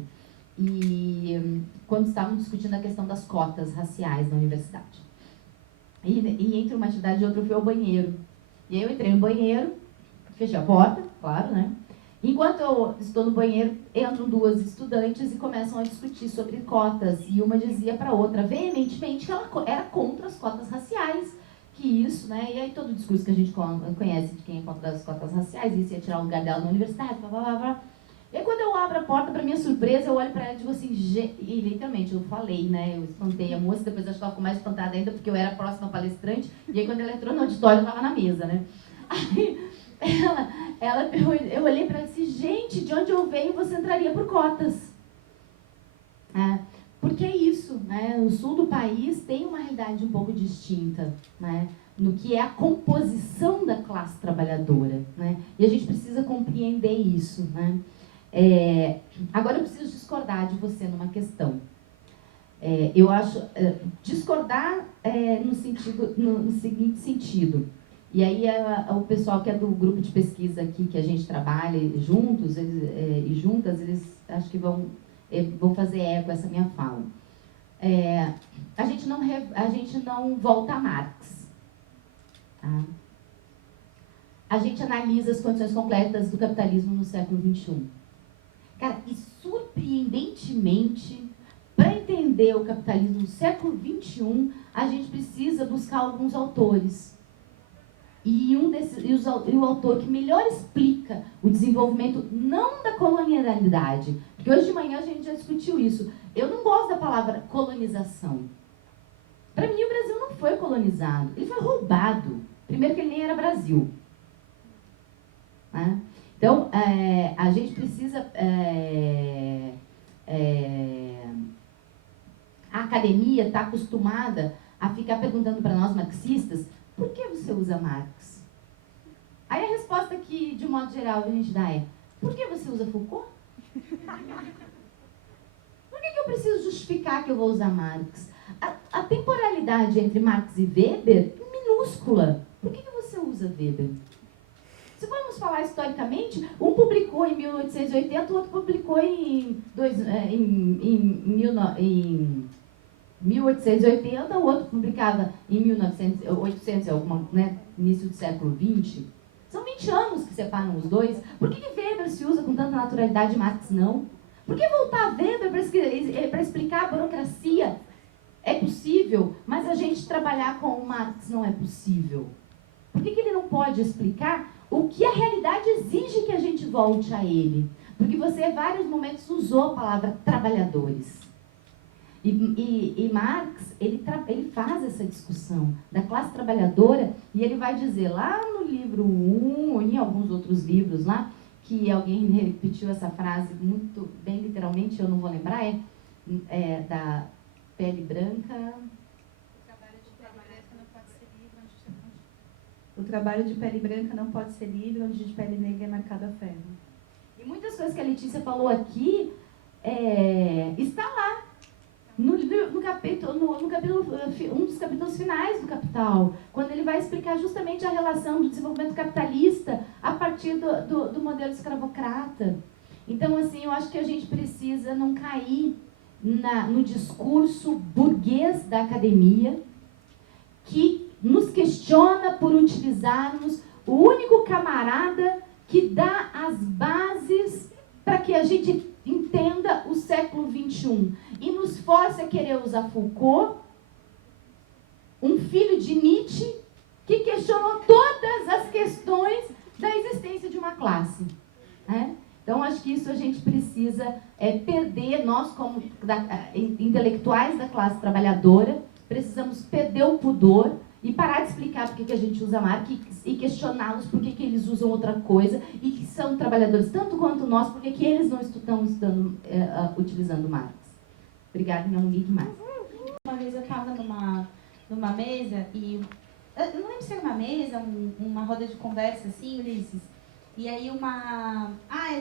e quando estavam discutindo a questão das cotas raciais na universidade. E entre uma atividade e outra eu fui ao banheiro. E aí eu entrei no banheiro, fechei a porta, claro, né? Enquanto eu estou no banheiro, entram 2 estudantes e começam a discutir sobre cotas. E uma dizia para a outra, veementemente, que ela era contra as cotas raciais. Que isso, né? E aí todo o discurso que a gente conhece de quem é contra as cotas raciais, isso ia tirar o lugar dela na universidade, blá, blá, blá, blá. E aí, quando eu abro a porta, para minha surpresa, eu olho para ela e digo assim, e literalmente, eu falei, né? Eu espantei a moça, depois acho que ela ficou mais espantada ainda, porque eu era a próxima palestrante, e aí quando ela entrou no auditório, eu estava na mesa, né? Aí, eu olhei para ela e disse, gente, de onde eu venho, você entraria por cotas. Porque é isso, né? O sul do país tem uma realidade um pouco distinta, né? No que é a composição da classe trabalhadora, né? E a gente precisa compreender isso, né? Agora eu preciso discordar de você numa questão. Eu acho discordar no seguinte sentido. E aí o pessoal que é do grupo de pesquisa aqui que a gente trabalha juntos e juntas, eles acho que vão fazer eco a essa minha fala. A gente não volta a Marx. Tá? A gente analisa as condições concretas do capitalismo no século XXI. Cara, e surpreendentemente, para entender o capitalismo no século XXI, a gente precisa buscar alguns autores. E o autor que melhor explica o desenvolvimento, não da colonialidade, porque hoje de manhã a gente já discutiu isso, Eu não gosto da palavra colonização. Para mim, o Brasil não foi colonizado, ele foi roubado. Primeiro que ele nem era Brasil. Né? Então, a gente precisa... a academia está acostumada a ficar perguntando para nós marxistas, por que você usa Marx? Aí a resposta que, de modo geral, a gente dá é, por que você usa Foucault? Por que eu preciso justificar que eu vou usar Marx? A temporalidade entre Marx e Weber é minúscula. Por que você usa Weber? Se formos falar historicamente, um publicou em 1880, o outro publicou em 1880, o outro publicava em 1800, né, início do século XX. São 20 anos que separam os dois. Por que Weber se usa com tanta naturalidade e Marx não? Por que voltar a Weber para explicar a burocracia? É possível, mas a gente trabalhar com o Marx não é possível. Por que ele não pode explicar o que a realidade exige que a gente volte a ele? Porque você, em vários momentos, usou a palavra trabalhadores. E Marx, ele faz essa discussão da classe trabalhadora, e ele vai dizer lá no livro 1, ou em alguns outros livros lá, que alguém repetiu essa frase muito bem literalmente, eu não vou lembrar, da pele branca... O trabalho de pele branca não pode ser livre, onde de pele negra é marcado a ferro. E muitas coisas que a Letícia falou aqui, está lá, no capítulo, um dos capítulos finais do Capital, quando ele vai explicar justamente a relação do desenvolvimento capitalista a partir do modelo escravocrata. Então, assim, eu acho que a gente precisa não cair no discurso burguês da academia, que nos questiona por utilizarmos o único camarada que dá as bases para que a gente entenda o século XXI e nos força a querer usar Foucault, um filho de Nietzsche, que questionou todas as questões da existência de uma classe. Né? Então, acho que isso a gente precisa perder, nós como intelectuais da classe trabalhadora, precisamos perder o pudor e parar de explicar por que a gente usa Marx e questioná-los por que eles usam outra coisa e que são trabalhadores tanto quanto nós, por que eles não estão utilizando Marx. Obrigada, não ligue mais. Uma vez eu estava numa mesa e... Eu não lembro se era uma mesa, uma roda de conversa assim, Ulisses. E aí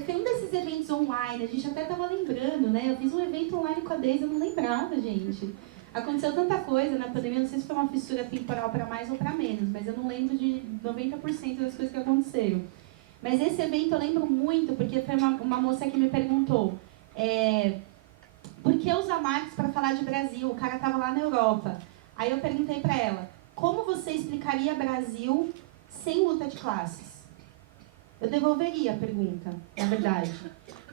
foi um desses eventos online, a gente até estava lembrando, né? Eu fiz um evento online com a Deise, eu não lembrava, gente. Aconteceu tanta coisa na pandemia, não sei se foi uma fissura temporal para mais ou para menos, mas eu não lembro de 90% das coisas que aconteceram. Mas esse evento eu lembro muito, porque foi uma moça que me perguntou por que usar Marx para falar de Brasil? O cara estava lá na Europa. Aí eu perguntei para ela, como você explicaria Brasil sem luta de classes? Eu devolveria a pergunta, na verdade.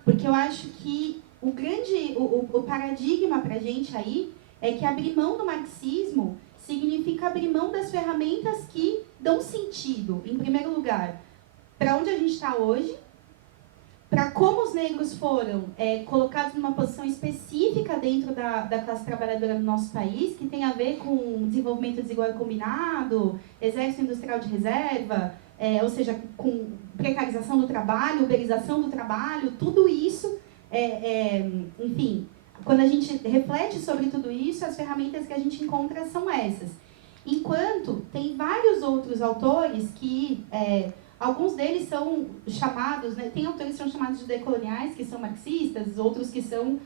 Porque eu acho que o paradigma para a gente aí é que abrir mão do marxismo significa abrir mão das ferramentas que dão sentido, em primeiro lugar, para onde a gente está hoje, para como os negros foram colocados numa posição específica dentro da classe trabalhadora do nosso país, que tem a ver com desenvolvimento desigual e combinado, exército industrial de reserva, ou seja, com precarização do trabalho, uberização do trabalho, tudo isso, enfim... Quando a gente reflete sobre tudo isso, as ferramentas que a gente encontra são essas. Enquanto tem vários outros autores que, alguns deles são chamados, né, tem autores que são chamados de decoloniais, que são marxistas, outros que são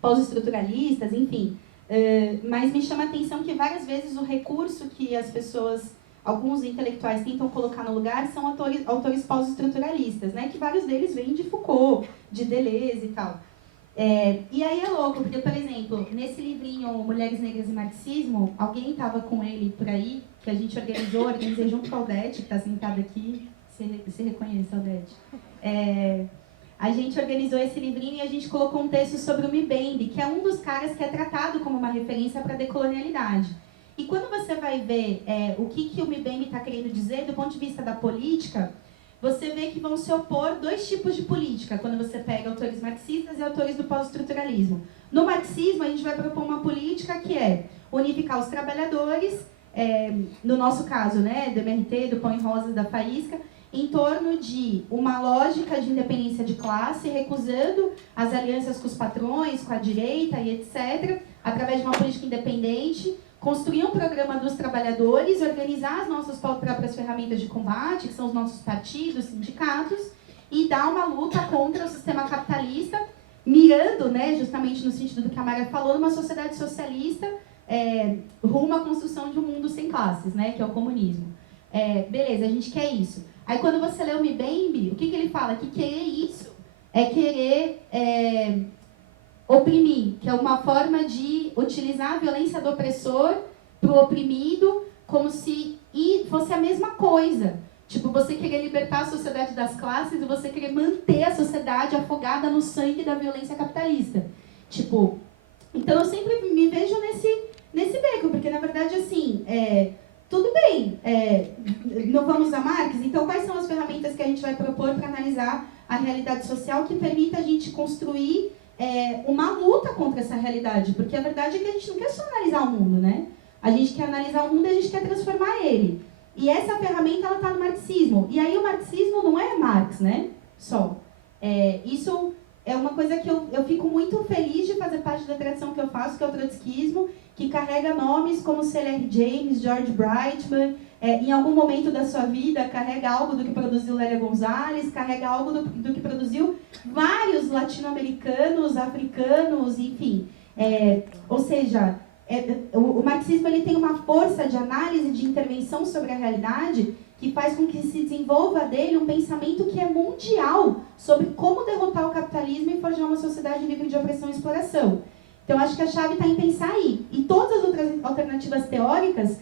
pós-estruturalistas, enfim. Mas me chama a atenção que várias vezes o recurso que as pessoas, alguns intelectuais tentam colocar no lugar são autores pós-estruturalistas, né, que vários deles vêm de Foucault, de Deleuze e tal. E aí é louco, porque, por exemplo, nesse livrinho Mulheres Negras e Marxismo, alguém estava com ele por aí, que a gente organizei junto com a Aldete, que está sentada aqui, se reconhece, Aldete. A gente organizou esse livrinho e a gente colocou um texto sobre o Mbembe, que é um dos caras que é tratado como uma referência para a decolonialidade. E quando você vai ver o que o Mbembe está querendo dizer do ponto de vista da política, você vê que vão se opor dois tipos de política, quando você pega autores marxistas e autores do pós-estruturalismo. No marxismo, a gente vai propor uma política que é unificar os trabalhadores, no nosso caso, né, do MRT, do Pão e Rosas, da Faísca, em torno de uma lógica de independência de classe, recusando as alianças com os patrões, com a direita e etc., através de uma política independente, construir um programa dos trabalhadores, organizar as nossas próprias ferramentas de combate, que são os nossos partidos, sindicatos, e dar uma luta contra o sistema capitalista, mirando, né, justamente no sentido do que a Mara falou, numa sociedade socialista, rumo à construção de um mundo sem classes, né, que é o comunismo. Beleza, a gente quer isso. Aí quando você lê o Mbembe, o que ele fala? Que querer isso é querer oprimir, que é uma forma de utilizar a violência do opressor para o oprimido como se fosse a mesma coisa. Tipo, você querer libertar a sociedade das classes e você querer manter a sociedade afogada no sangue da violência capitalista. Tipo, então eu sempre me vejo nesse beco, porque na verdade, assim, tudo bem, não vamos usar Marx, então quais são as ferramentas que a gente vai propor para analisar a realidade social que permita a gente construir uma luta contra essa realidade? Porque a verdade é que a gente não quer só analisar o mundo, né? A gente quer analisar o mundo e a gente quer transformar ele. E essa ferramenta, ela está no marxismo. E aí o marxismo não é Marx, né? Só. Isso é uma coisa que eu fico muito feliz de fazer parte da tradição que eu faço, que é o trotskismo, que carrega nomes como C.L.R. James, George Brightman, em algum momento da sua vida, carrega algo do que produziu Lélia Gonzalez, carrega algo do que produziu vários latino-americanos, africanos, enfim. Ou seja, o marxismo ele tem uma força de análise, de intervenção sobre a realidade, que faz com que se desenvolva dele um pensamento que é mundial sobre como derrotar o capitalismo e forjar uma sociedade livre de opressão e exploração. Então, acho que a chave está em pensar aí. E todas as outras alternativas teóricas,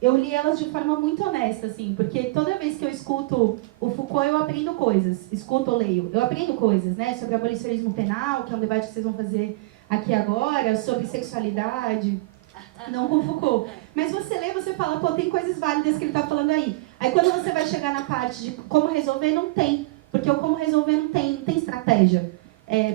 eu li elas de forma muito honesta, assim, porque toda vez que eu escuto o Foucault, eu aprendo coisas. Escuto ou leio. Eu aprendo coisas, né? Sobre abolicionismo penal, que é um debate que vocês vão fazer aqui agora, sobre sexualidade, não com Foucault. Mas você lê, você fala, pô, tem coisas válidas que ele está falando aí. Aí quando você vai chegar na parte de como resolver, não tem. Porque o como resolver não tem estratégia.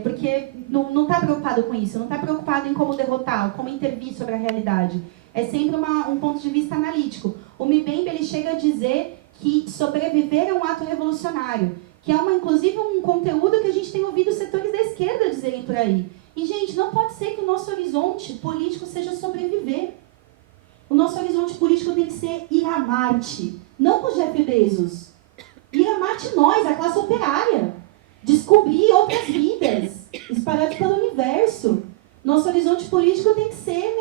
Porque não está preocupado com isso, não está preocupado em como derrotar, como intervir sobre a realidade. É sempre um ponto de vista analítico. O Mbembe, ele chega a dizer que sobreviver é um ato revolucionário, que é inclusive um conteúdo que a gente tem ouvido setores da esquerda dizerem por aí. E, gente, não pode ser que o nosso horizonte político seja sobreviver. O nosso horizonte político tem que ser ir a Marte, não com o Jeff Bezos. Ir a Marte nós, a classe operária. Descobrir outras vidas espalhadas pelo universo. Nosso horizonte político tem que ser,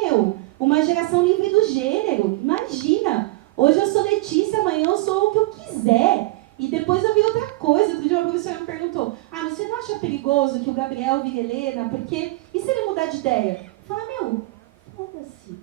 uma geração livre do gênero. Imagina, hoje eu sou Letícia, amanhã eu sou o que eu quiser. E depois eu vi outra coisa. Outro dia uma professora me perguntou, mas você não acha perigoso que o Gabriel vire Helena? Porque, e se ele mudar de ideia? Eu falo, foda-se.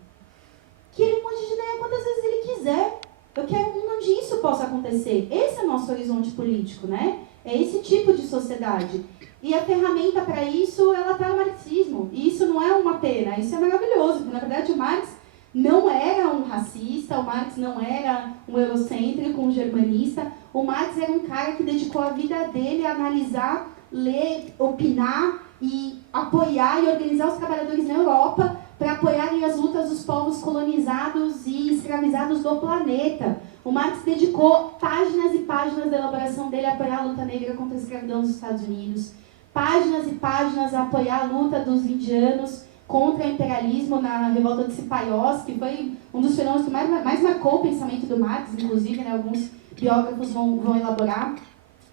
Que ele mude de ideia quantas vezes ele quiser. Eu quero um mundo onde isso possa acontecer. Esse é o nosso horizonte político, né? É esse tipo de sociedade. E a ferramenta para isso, ela está no marxismo. E isso não é uma pena, isso é maravilhoso. Porque, na verdade, o Marx não era um racista, o Marx não era um eurocêntrico, um germanista. O Marx era um cara que dedicou a vida dele a analisar, ler, opinar e apoiar e organizar os trabalhadores na Europa para apoiarem as lutas dos povos colonizados e escravizados do planeta. O Marx dedicou páginas e páginas da elaboração dele a apoiar a luta negra contra a escravidão nos Estados Unidos, páginas e páginas a apoiar a luta dos indianos contra o imperialismo na revolta de Cipaiós, que foi um dos fenômenos que mais marcou o pensamento do Marx, inclusive, né, alguns biógrafos vão elaborar.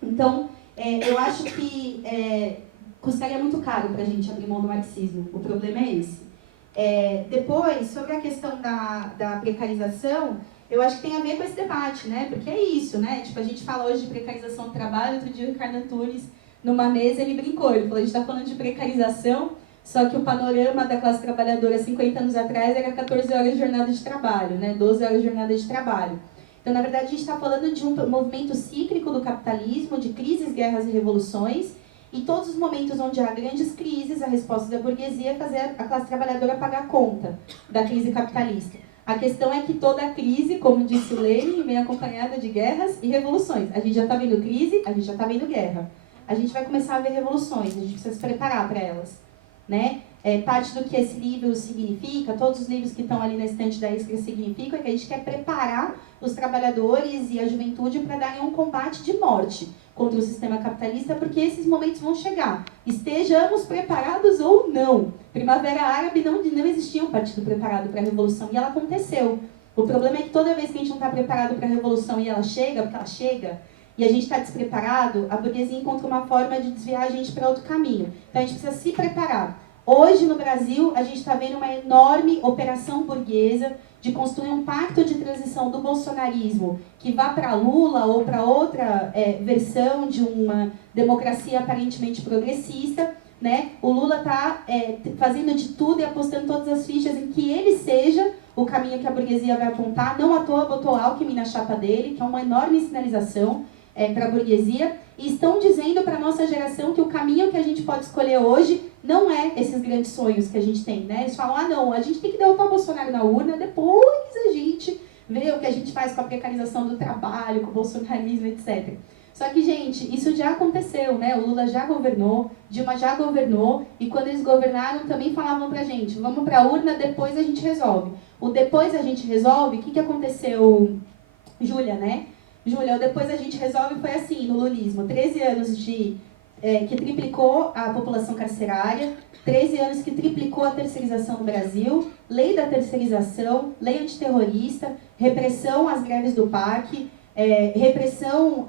Então, eu acho que custaria muito caro para a gente abrir mão do marxismo. O problema é esse. Depois, sobre a questão da precarização, eu acho que tem a ver com esse debate, né? Porque é isso, né? Tipo, a gente fala hoje de precarização do trabalho. Outro dia o Ricardo Antunes, numa mesa, ele brincou. Ele falou, a gente está falando de precarização, só que o panorama da classe trabalhadora 50 anos atrás era 14 horas de jornada de trabalho, né? 12 horas de jornada de trabalho. Então, na verdade, a gente está falando de um movimento cíclico do capitalismo, de crises, guerras e revoluções, e todos os momentos onde há grandes crises, a resposta da burguesia é fazer a classe trabalhadora pagar a conta da crise capitalista. A questão é que toda crise, como disse o Lenin, vem acompanhada de guerras e revoluções. A gente já está vendo crise, a gente já está vendo guerra. A gente vai começar a ver revoluções, a gente precisa se preparar para elas, né? Parte do que esse livro significa, todos os livros que estão ali na estante da Iskra significam, é que a gente quer preparar os trabalhadores e a juventude para darem um combate de morte contra o sistema capitalista, porque esses momentos vão chegar. Estejamos preparados ou não. Primavera Árabe não existia um partido preparado para a revolução, e ela aconteceu. O problema é que toda vez que a gente não está preparado para a revolução e ela chega, porque ela chega, e a gente está despreparado, a burguesia encontra uma forma de desviar a gente para outro caminho. Então a gente precisa se preparar. Hoje, no Brasil, a gente está vendo uma enorme operação burguesa de construir um pacto de transição do bolsonarismo que vá para Lula ou para outra versão de uma democracia aparentemente progressista, né? O Lula está fazendo de tudo e apostando todas as fichas em que ele seja o caminho que a burguesia vai apontar. Não à toa botou Alckmin na chapa dele, que é uma enorme sinalização para a burguesia. E estão dizendo para a nossa geração que o caminho que a gente pode escolher hoje não é esses grandes sonhos que a gente tem, né? Eles falam, não, a gente tem que derrotar o Bolsonaro na urna, depois a gente vê o que a gente faz com a precarização do trabalho, com o bolsonarismo, etc. Só que, gente, isso já aconteceu, né? O Lula já governou, Dilma já governou, e quando eles governaram também falavam pra gente, vamos pra urna, depois a gente resolve. O depois a gente resolve, o que aconteceu, Júlia, né? Júlia, o depois a gente resolve foi assim, no lulismo, 13 anos que triplicou a população carcerária, 13 anos que triplicou a terceirização no Brasil, lei da terceirização, lei antiterrorista, repressão às greves do PAC, repressão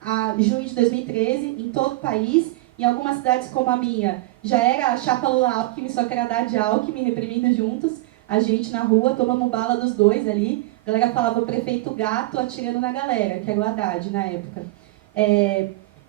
a junho de 2013 em todo o país. Em algumas cidades como a minha, já era a chapa Lula-Alckmin, só que era dar de Alckmin reprimindo juntos, a gente na rua, tomamos bala dos dois ali. A galera falava o prefeito gato atirando na galera, que era o Haddad na época.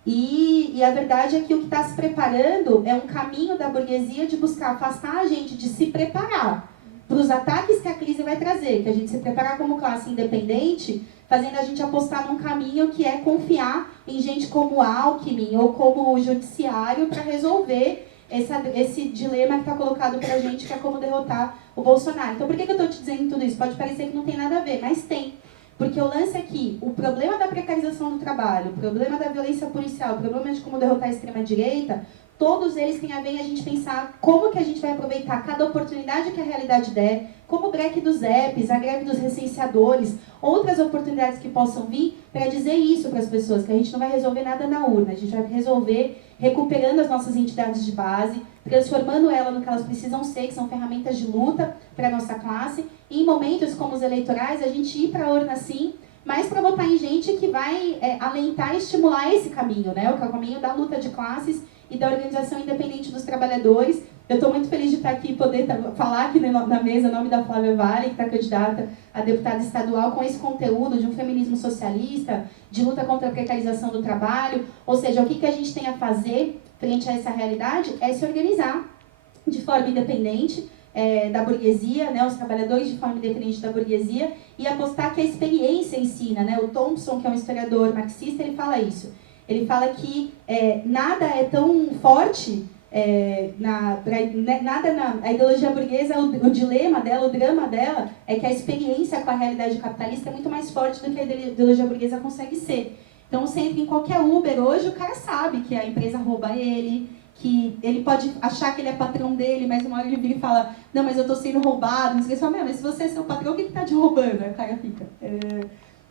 E a verdade é que o que está se preparando é um caminho da burguesia de buscar afastar a gente de se preparar para os ataques que a crise vai trazer, que a gente se preparar como classe independente, fazendo a gente apostar num caminho que é confiar em gente como Alckmin ou como o judiciário para resolver esse dilema que está colocado para a gente, que é como derrotar o Bolsonaro. Então, por que eu estou te dizendo tudo isso? Pode parecer que não tem nada a ver, mas tem. Porque o lance é que o problema da precarização do trabalho, o problema da violência policial, o problema de como derrotar a extrema-direita, todos eles têm a ver em a gente pensar como que a gente vai aproveitar cada oportunidade que a realidade der, como o break dos apps, a greve dos recenseadores, outras oportunidades que possam vir para dizer isso para as pessoas, que a gente não vai resolver nada na urna, a gente vai resolver recuperando as nossas entidades de base, transformando elas no que elas precisam ser, que são ferramentas de luta para a nossa classe, e em momentos como os eleitorais, a gente ir para a urna sim, mas para votar em gente que vai alentar e estimular esse caminho, né? O caminho da luta de classes e da organização independente dos trabalhadores. Eu estou muito feliz de estar aqui e poder falar aqui na mesa em nome da Flávia Vale, que está candidata a deputada estadual, com esse conteúdo de um feminismo socialista, de luta contra a precarização do trabalho. Ou seja, o que a gente tem a fazer frente a essa realidade é se organizar de forma independente da burguesia, né, os trabalhadores de forma independente da burguesia, e apostar que a experiência ensina, né? O Thompson, que é um historiador marxista, ele fala isso. Ele fala que nada é tão forte, a ideologia burguesa, o dilema dela, o drama dela, é que a experiência com a realidade capitalista é muito mais forte do que a ideologia burguesa consegue ser. Então, você entra em qualquer Uber hoje, o cara sabe que a empresa rouba ele, que ele pode achar que ele é patrão dele, mas uma hora ele vira e fala, não, mas eu estou sendo roubado, não sei o que, mas se você é seu patrão, o que está te roubando? Aí o cara fica...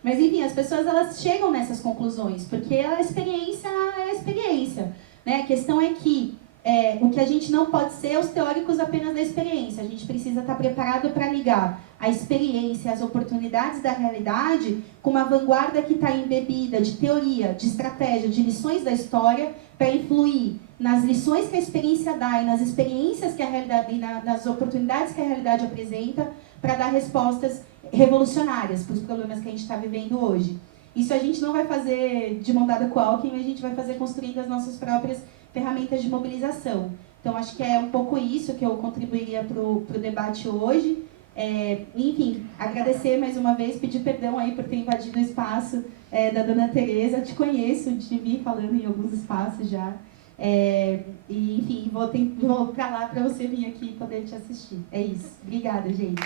Mas, enfim, as pessoas elas chegam nessas conclusões, porque a experiência é a experiência, né? A questão é que o que a gente não pode ser é os teóricos apenas da experiência. A gente precisa estar preparado para ligar a experiência, as oportunidades da realidade com uma vanguarda que está embebida de teoria, de estratégia, de lições da história, para influir nas lições que a experiência dá e nas experiências que a realidade, e nas oportunidades que a realidade apresenta, para dar respostas revolucionárias para os problemas que a gente está vivendo hoje. Isso a gente não vai fazer de mão dada com o Alckmin, a gente vai fazer construindo as nossas próprias ferramentas de mobilização. Então, acho que é um pouco isso que eu contribuiria para o debate hoje. Enfim, agradecer mais uma vez, pedir perdão aí por ter invadido o espaço da Dona Tereza. Te conheço, te vi falando em alguns espaços já. E, enfim, vou para lá para você vir aqui e poder te assistir. É isso. Obrigada, gente.